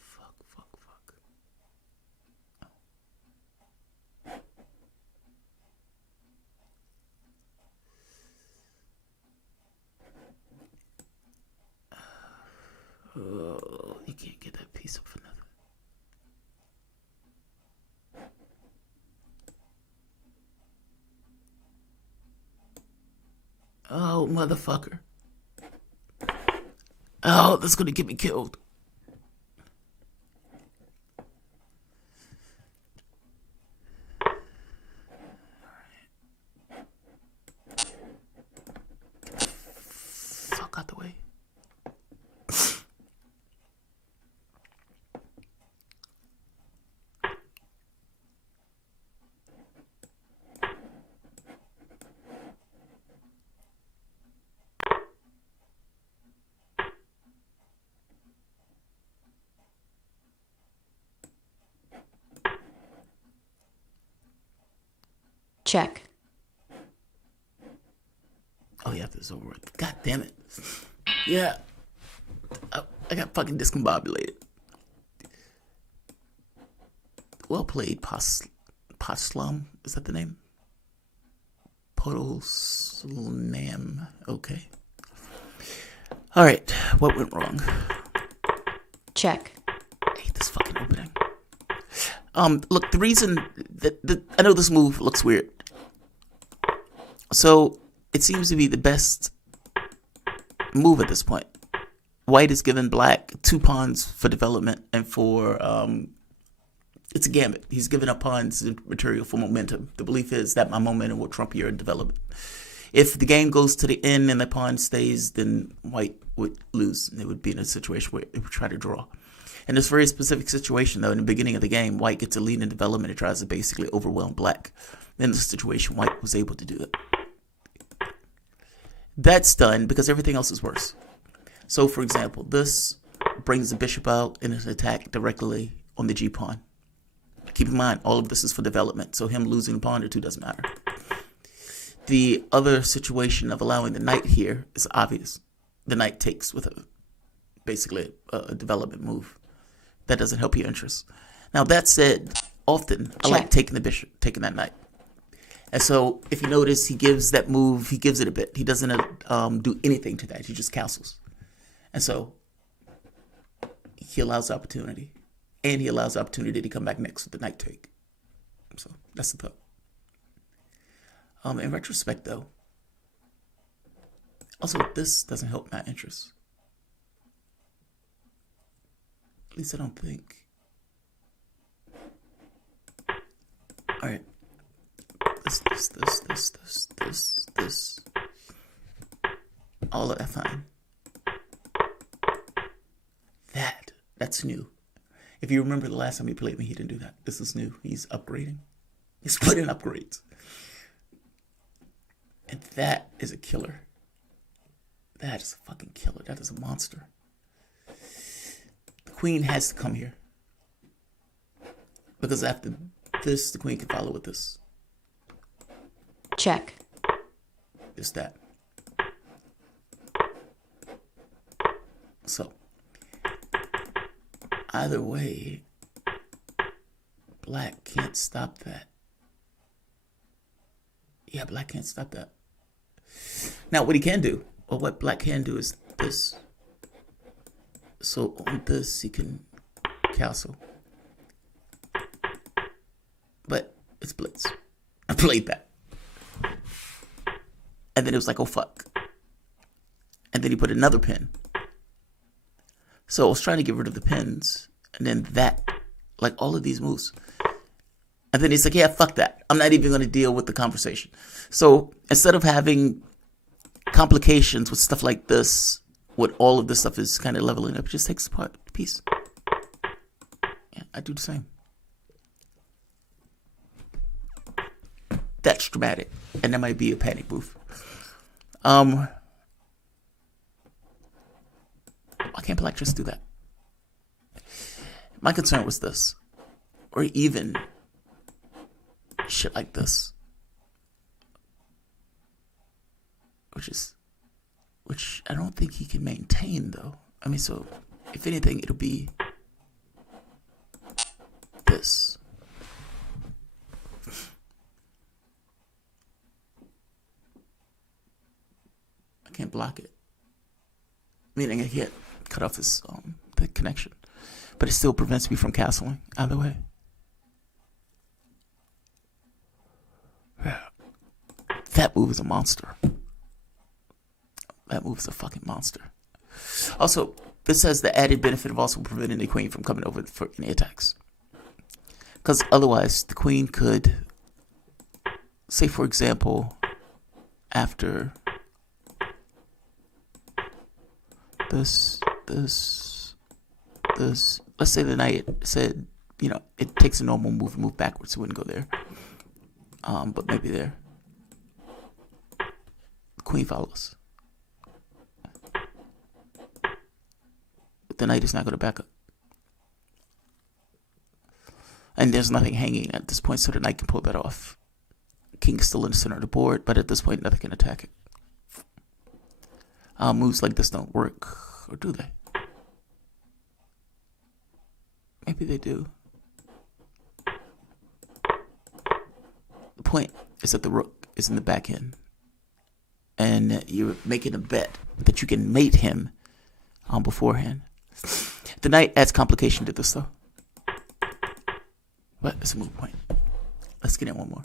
Fuck. Oh, you can't get that piece up for nothing. Oh, motherfucker. Oh, that's gonna get me killed. Fuck out the way. Check. Oh yeah, this is over with. God damn it. Yeah. I got fucking discombobulated. Well played, Poslam. Is that the name? Podolsnam. Okay. Alright, what went wrong? Check. I hate this fucking opening. Look, the reason that I know this move looks weird. So, it seems to be the best move at this point. White is given black 2 pawns for development and for, it's a gambit. He's given up pawns and material for momentum. The belief is that my momentum will trump your development. If the game goes to the end and the pawn stays, then white would lose. And it would be in a situation where it would try to draw. In this very specific situation, though, in the beginning of the game, white gets a lead in development and tries to basically overwhelm black. In this situation, white was able to do that. That's done because everything else is worse. So, for example, this brings the bishop out in an attack directly on the g-pawn. Keep in mind, all of this is for development, so him losing a pawn or two doesn't matter. The other situation of allowing the knight here is obvious. The knight takes with basically a development move. That doesn't help your interests. Now, that said, often I like taking the bishop, taking that knight. And so, if you notice, he gives that move, he gives it a bit. He doesn't do anything to that. He just castles. And so, he allows opportunity. And he allows opportunity to come back next with the knight take. So, that's the thought. In retrospect, though, also, this doesn't help my interests. At least I don't think. Alright. This. All of that fine. That's new. If you remember the last time he played me, he didn't do that. This is new. He's upgrading. He's putting upgrades. And that is a killer. That is a fucking killer. That is a monster. The queen has to come here. Because after this, the queen can follow with this. Check. Just that. So, either way, black can't stop that. Yeah, black can't stop that. Now, what he can do, or what black can do, is this. So, on this, he can castle. But it's Blitz. I played that. And then it was like, oh, fuck. And then he put another pin. So I was trying to get rid of the pins. And then that, like all of these moves. And then he's like, yeah, fuck that. I'm not even going to deal with the conversation. So instead of having complications with stuff like this, what all of this stuff is kind of leveling up, it just takes apart piece. Yeah, I do the same. That's dramatic. And that might be a panic move. Why can't Black just do that? My concern was this. Or even shit like this. Which I don't think he can maintain, though. I mean, so, if anything, it'll be this. I can't block it. Meaning I can't cut off this the connection. But it still prevents me from castling either way. Yeah. That move is a monster. That move is a fucking monster. Also, this has the added benefit of also preventing the queen from coming over for any attacks. Because otherwise, the queen could, say for example, after this, let's say the knight said, you know, it takes a normal move and move backwards, so it wouldn't go there. But maybe there. The queen follows. But the knight is not going to back up. And there's nothing hanging at this point, so the knight can pull that off. King's still in the center of the board, but at this point, nothing can attack it. Moves like this don't work, or do they? Maybe they do. The point is that the rook is in the back end, and you're making a bet that you can mate him beforehand. The knight adds complication to this, though. But it's a move point. Let's get in one more.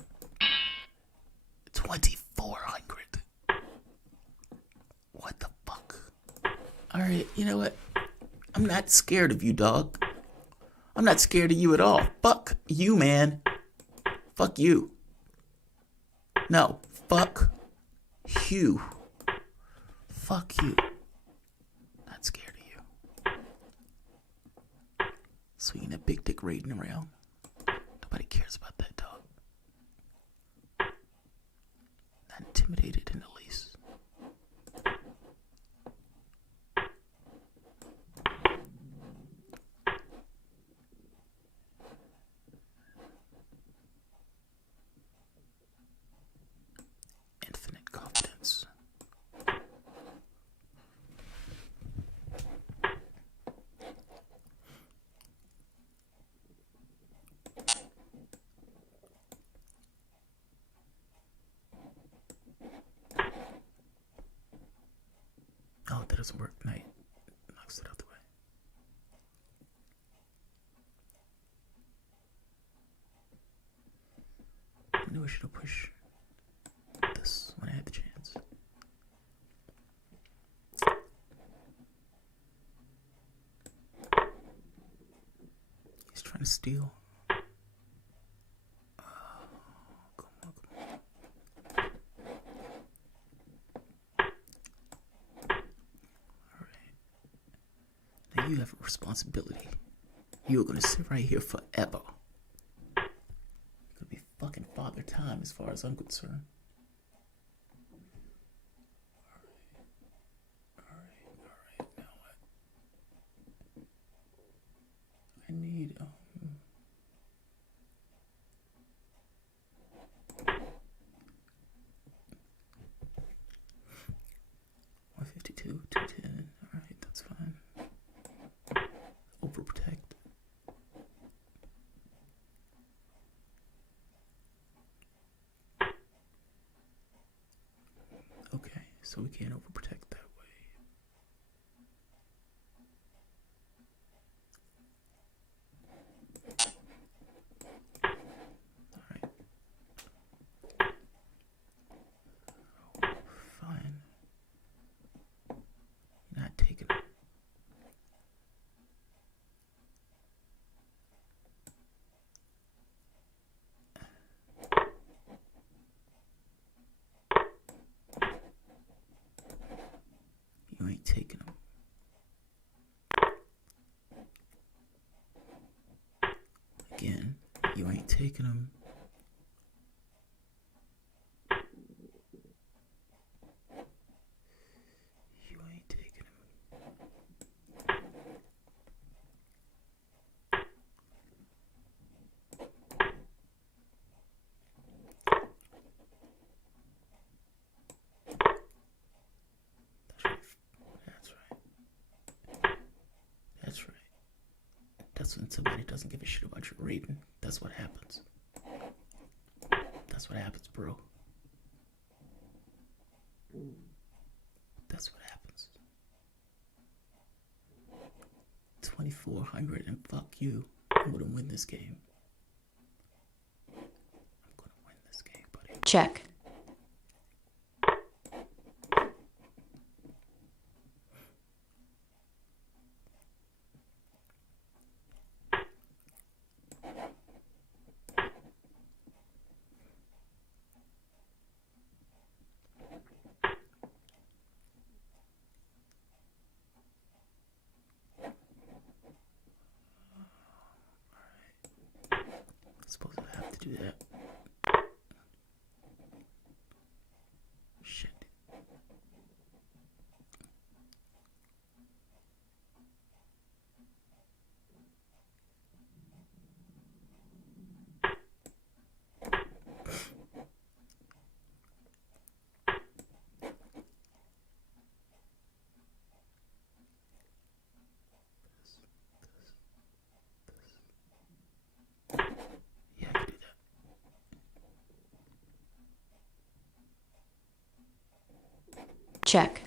2,400. What the fuck? Alright, you know what? I'm not scared of you, dog. I'm not scared of you at all. Fuck you, man. Fuck you. No. Fuck you. Fuck you. Not scared of you. Swinging a big dick raiding around. Nobody cares about that, dog. Not intimidated in the least. Infinite confidence. Oh, that doesn't work. Knight knocks it out the way. I knew I should have pushed this when I had the chance. He's trying to steal. Come on. Now you have a responsibility. You're gonna sit right here forever. It's gonna be fucking father time as far as I'm concerned. Alright. Now what? I need 152, 210. Alright, that's fine. Overprotect. Okay, so we can't overprotect that way. Alright. Fine. Not taking it. ain't taking them. Again, you ain't taking them. You ain't taking them. That's right. That's right. That's when somebody doesn't give a shit about your rating. That's what happens. That's what happens, bro. That's what happens. 2,400 and fuck you. I'm gonna win this game. I'm gonna win this game, buddy. Check. I suppose I have to do that. Shit. Yeah, I can do that. Check.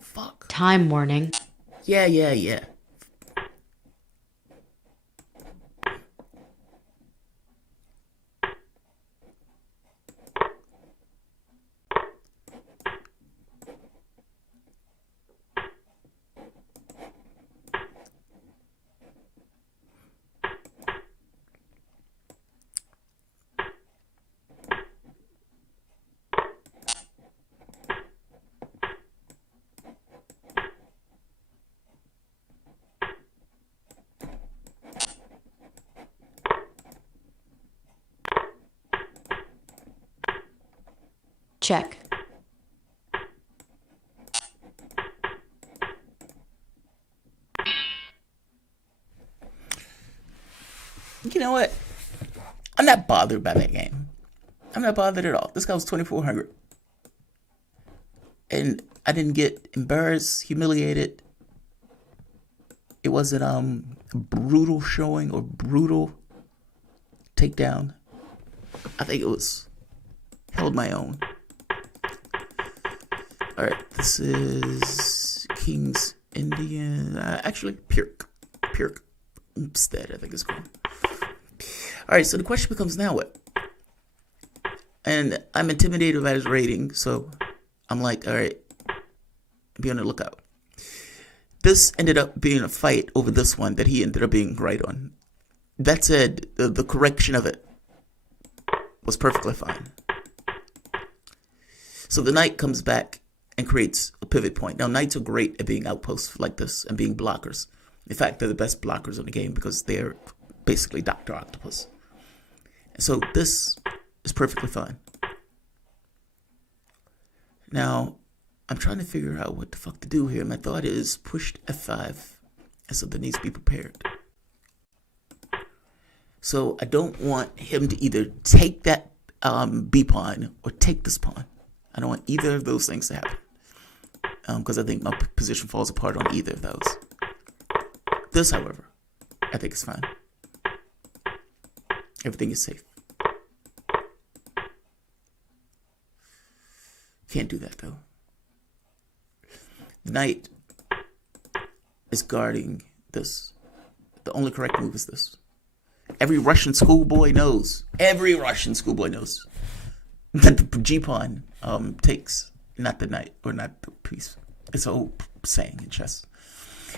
Fuck. Time warning. Yeah. Check. You know what? I'm not bothered by that game. I'm not bothered at all. This guy was 2,400. And I didn't get embarrassed, humiliated. It wasn't a brutal showing or brutal takedown. I think it was held my own. All right, this is King's Indian. Actually, Pirk instead, I think it's called. All right, so the question becomes now what? And I'm intimidated by his rating, so I'm like, all right, be on the lookout. This ended up being a fight over this one that he ended up being right on. That said, the correction of it was perfectly fine. So the knight comes back and creates a pivot point. Now, knights are great at being outposts like this and being blockers. In fact, they're the best blockers in the game because they're basically Dr. Octopus. So this is perfectly fine. Now, I'm trying to figure out what the fuck to do here. My thought is pushed F5, and something needs to be prepared. So I don't want him to either take that B pawn or take this pawn. I don't want either of those things to happen. Because I think my position falls apart on either of those. This, however, I think is fine. Everything is safe. Can't do that, though. The knight is guarding this. The only correct move is this. Every Russian schoolboy knows. that the G pawn takes, not the knight or not the piece. It's an old saying in chess.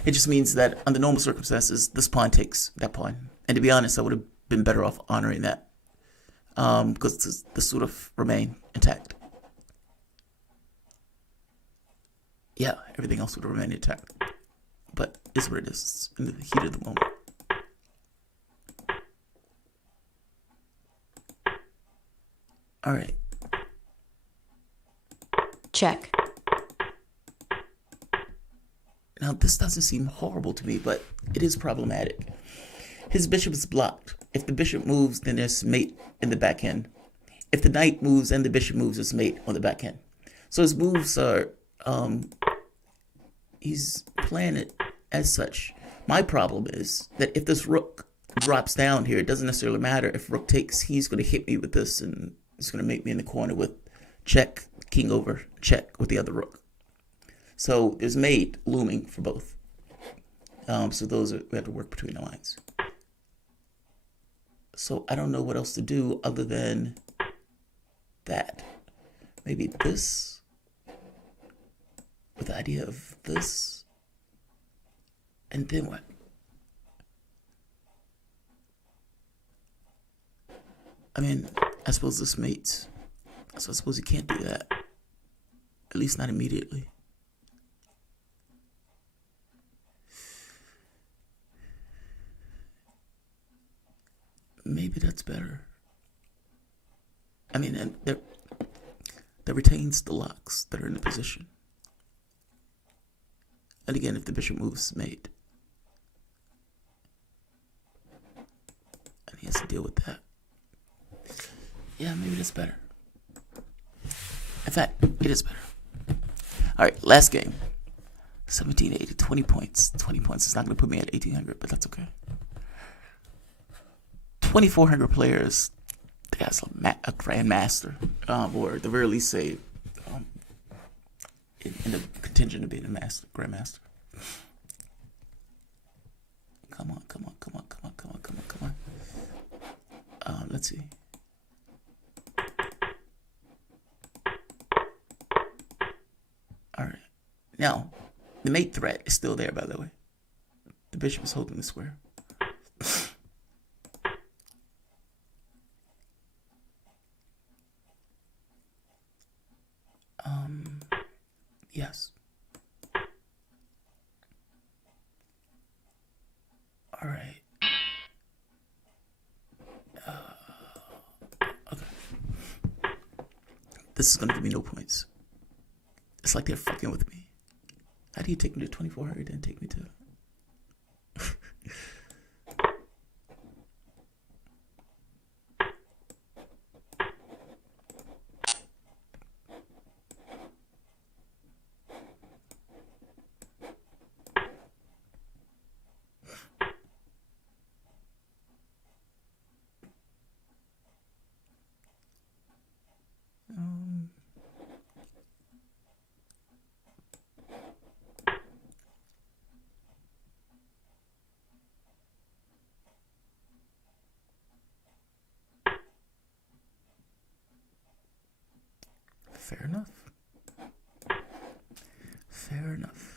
It just means that under normal circumstances, this pawn takes that pawn. And to be honest, I would have been better off honoring that because the suit of remain intact. Yeah, everything else would have remained intact. But it's what it is. It's in the heat of the moment. All right. Check. Now, this doesn't seem horrible to me, but it is problematic. His bishop is blocked. If the bishop moves, then there's mate in the back end. If the knight moves and the bishop moves, there's mate on the back end. So his moves are, he's playing it as such. My problem is that if this rook drops down here, it doesn't necessarily matter. If rook takes, he's going to hit me with this, and it's going to make me in the corner with check, king over, check with the other rook. So there's mate looming for both. So those are, we have to work between the lines. So I don't know what else to do other than that. Maybe this, with the idea of this, and then what? I mean, I suppose this mates. So I suppose you can't do that. At least not immediately. Maybe that's better. I mean, and that retains the locks that are in the position. And again, if the bishop moves, mate. And he has to deal with that. Yeah, maybe that's better. In fact, it is better. All right, last game. 1780, 20 points. 20 points. It's not going to put me at 1800, but that's okay. 2,400 players. They got a grandmaster, or at the very least, say, in the contingent of being a master, grandmaster. Come on. Let's see. All right. Now, the mate threat is still there, by the way. The bishop is holding the square. Yes. All right. Okay. This is going to give me no points. It's like they're fucking with me. How do you take me to 2,400 and take me to... Fair enough. Fair enough.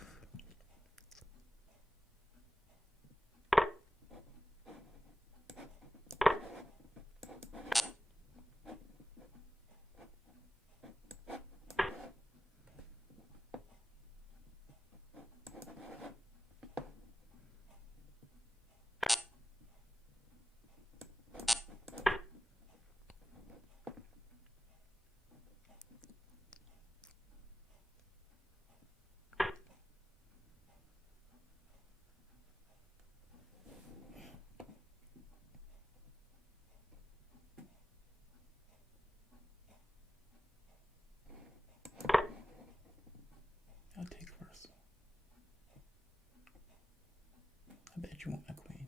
I'll take first. I bet you want my queen.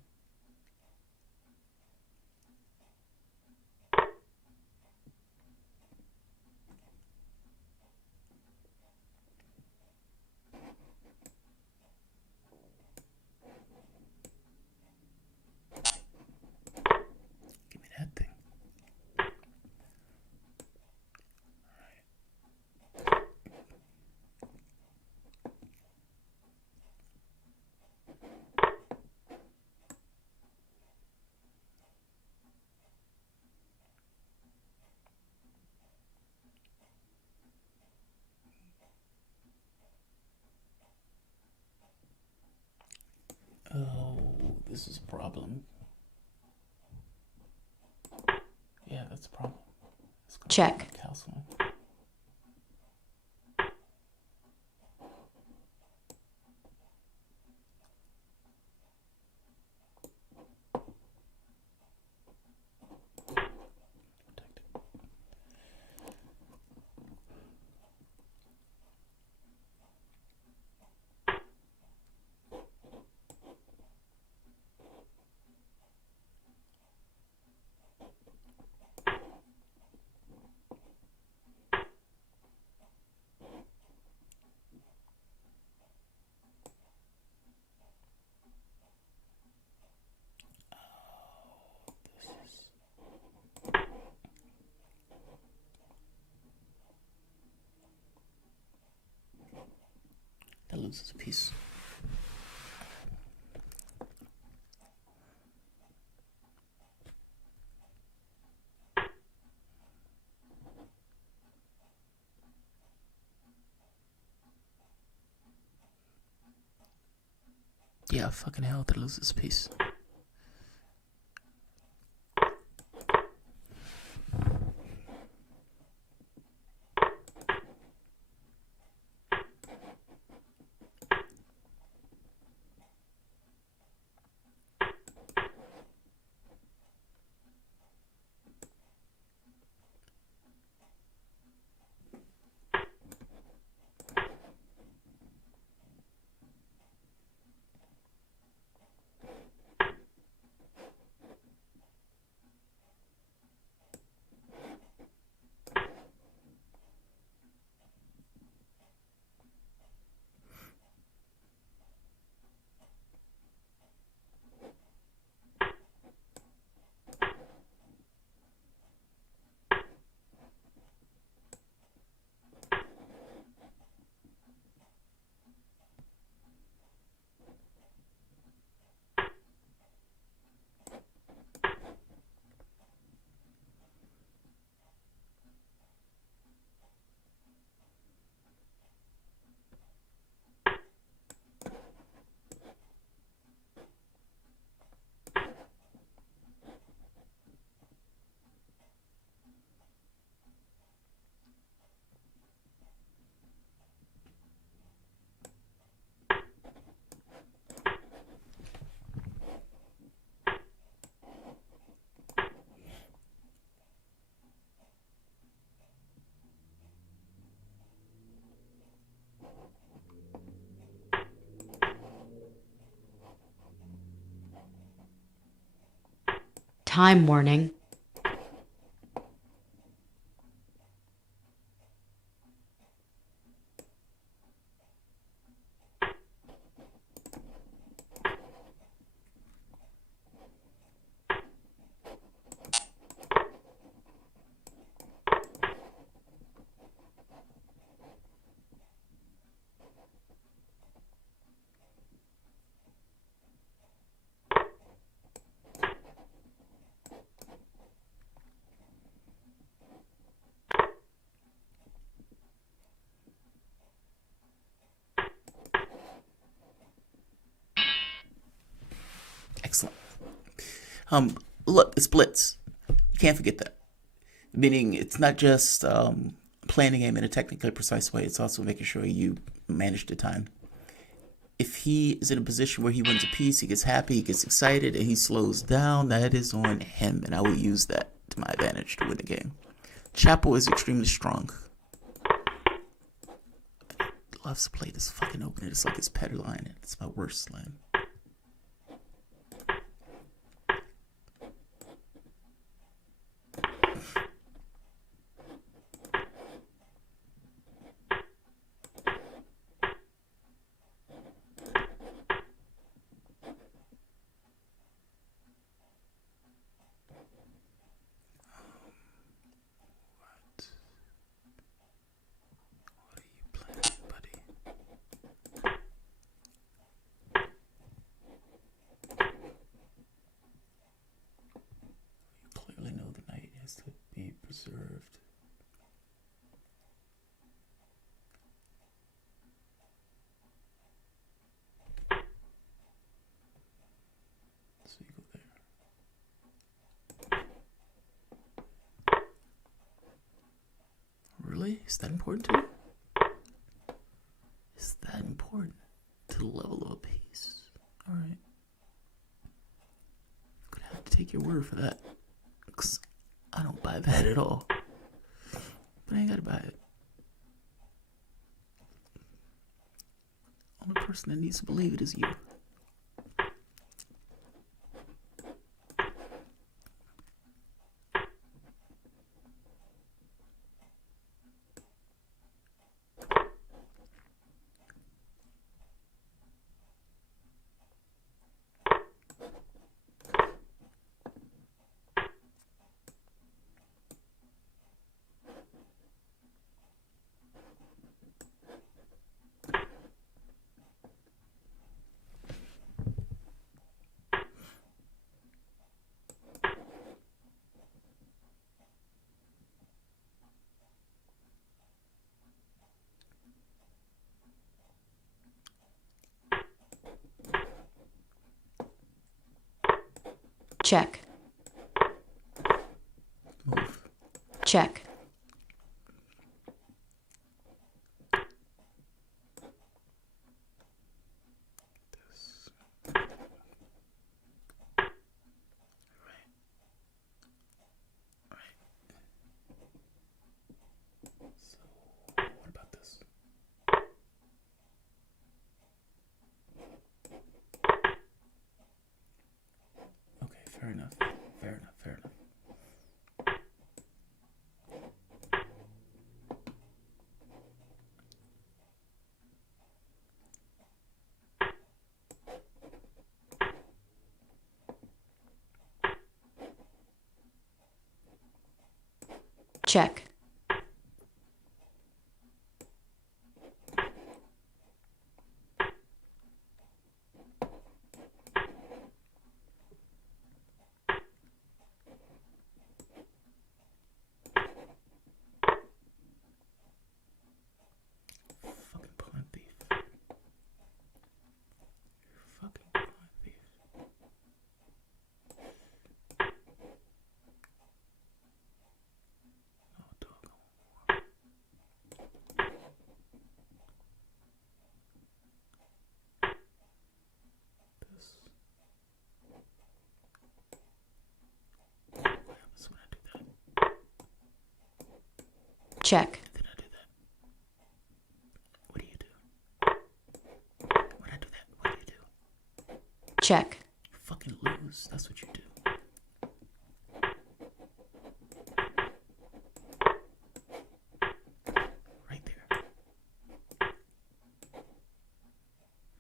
Give me that thing. this is a problem. Yeah, that's a problem. Check. Calcium. That loses a piece. Yeah, fucking hell, that loses a piece. Time warning. Excellent. Look, it's Blitz. You can't forget that. Meaning, it's not just playing the game in a technically precise way. It's also making sure you manage the time. If he is in a position where he wins a piece, he gets happy, he gets excited, and he slows down, that is on him, and I will use that to my advantage to win the game. Chapel is extremely strong. He loves to play this fucking opener. It's like his pet line. It's my worst line. Is that important to you? Is that important to the level of a piece? Alright. I'm gonna have to take your word for that. Because I don't buy that at all. But I ain't gotta buy it. Only person that needs to believe it is you. Check. Move. Check. This. Right. Right. So, what about this? Okay, fair enough. Fair enough. Fair enough. Check. Fucking plant thief. Fucking plant thief. No doggone. This. What happens when I do that? Check. Then I do that. What do you do? When I do that, what do you do? Check. You fucking lose. That's what you do. Right there.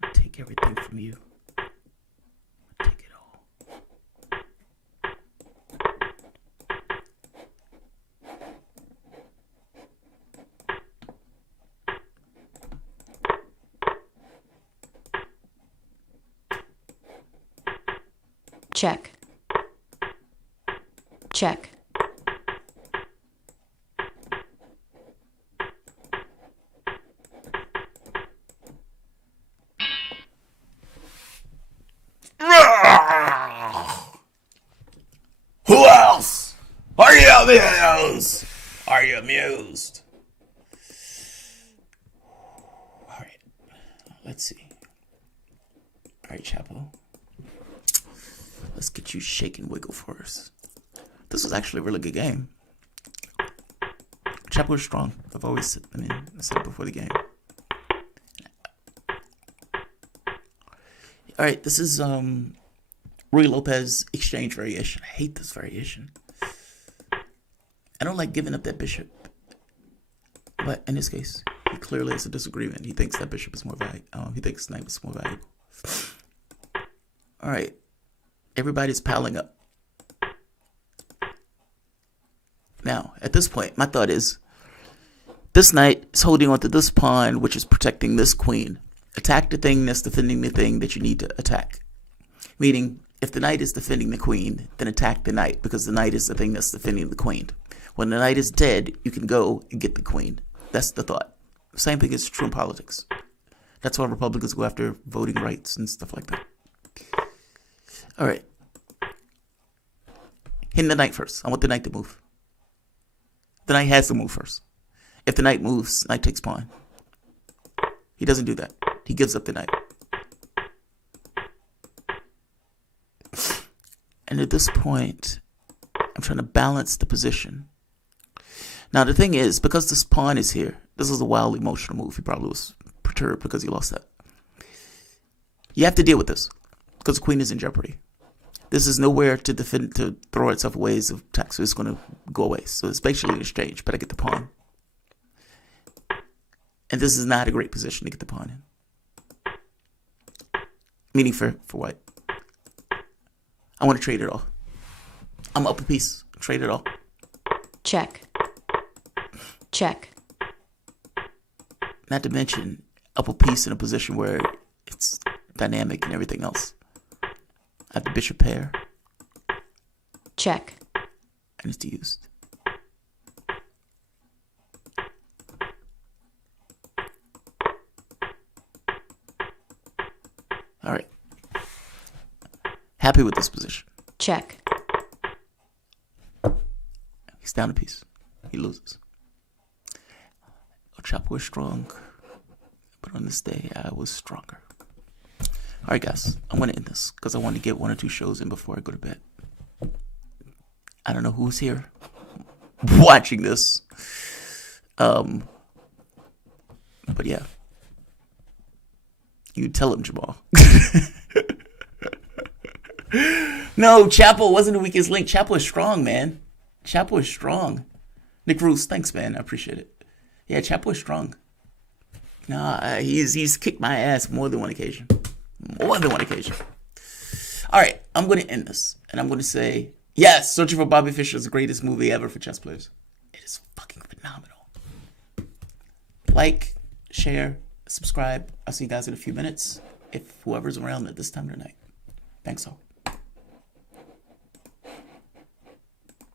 I take everything from you. I take it all. Check. Check. Who else? Are you amused? Are you amused? Alright. Let's see. Alright, Chapo. Let's get you shake and wiggle first. This was actually a really good game. Chapo was strong. I've always said, I said it before the game. Alright, this is Ruy Lopez exchange variation. I hate this variation. I don't like giving up that bishop. But in this case, he clearly has a disagreement. He thinks that bishop is more valuable. He thinks knight is more valuable. Alright. Everybody's piling up. Now, at this point, my thought is, this knight is holding onto this pawn, which is protecting this queen. Attack the thing that's defending the thing that you need to attack. Meaning, if the knight is defending the queen, then attack the knight, because the knight is the thing that's defending the queen. When the knight is dead, you can go and get the queen. That's the thought. Same thing is true in politics. That's why Republicans go after voting rights and stuff like that. Alright. Hitting the knight first. I want the knight to move. The knight has to move first. If the knight moves, knight takes pawn. He doesn't do that. He gives up the knight. And at this point, I'm trying to balance the position. Now, the thing is, because this pawn is here, this is a wild emotional move. He probably was perturbed because he lost that. You have to deal with this because the queen is in jeopardy. This is nowhere to defend, to throw itself away as attack, so it's going to go away. So it's basically an exchange, but I get the pawn. And this is not a great position to get the pawn in. Meaning for white. I want to trade it all. I'm up a piece. Trade it all. Check. Check. Not to mention up a piece in a position where it's dynamic and everything else. I have the bishop pair. Check. And it's used. All right. Happy with this position. Check. He's down a piece. He loses. Chapo was strong, but on this day, I was stronger. All right, guys. I'm going to end this because I want to get 1 or 2 shows in before I go to bed. I don't know who's here watching this. But yeah. You tell him, Jamarl. No, Chapo wasn't the weakest link. Chapo is strong, man. Chapo is strong. Nick Roos, thanks, man. I appreciate it. Yeah, Chapo is strong. Nah, he's kicked my ass more than one occasion. More than one occasion. All right, I'm going to end this. And I'm going to say, yes, Searching for Bobby Fischer is the greatest movie ever for chess players. It is fucking phenomenal. Like, share, subscribe. I'll see you guys in a few minutes. If whoever's around at this time of the night. Thanks all.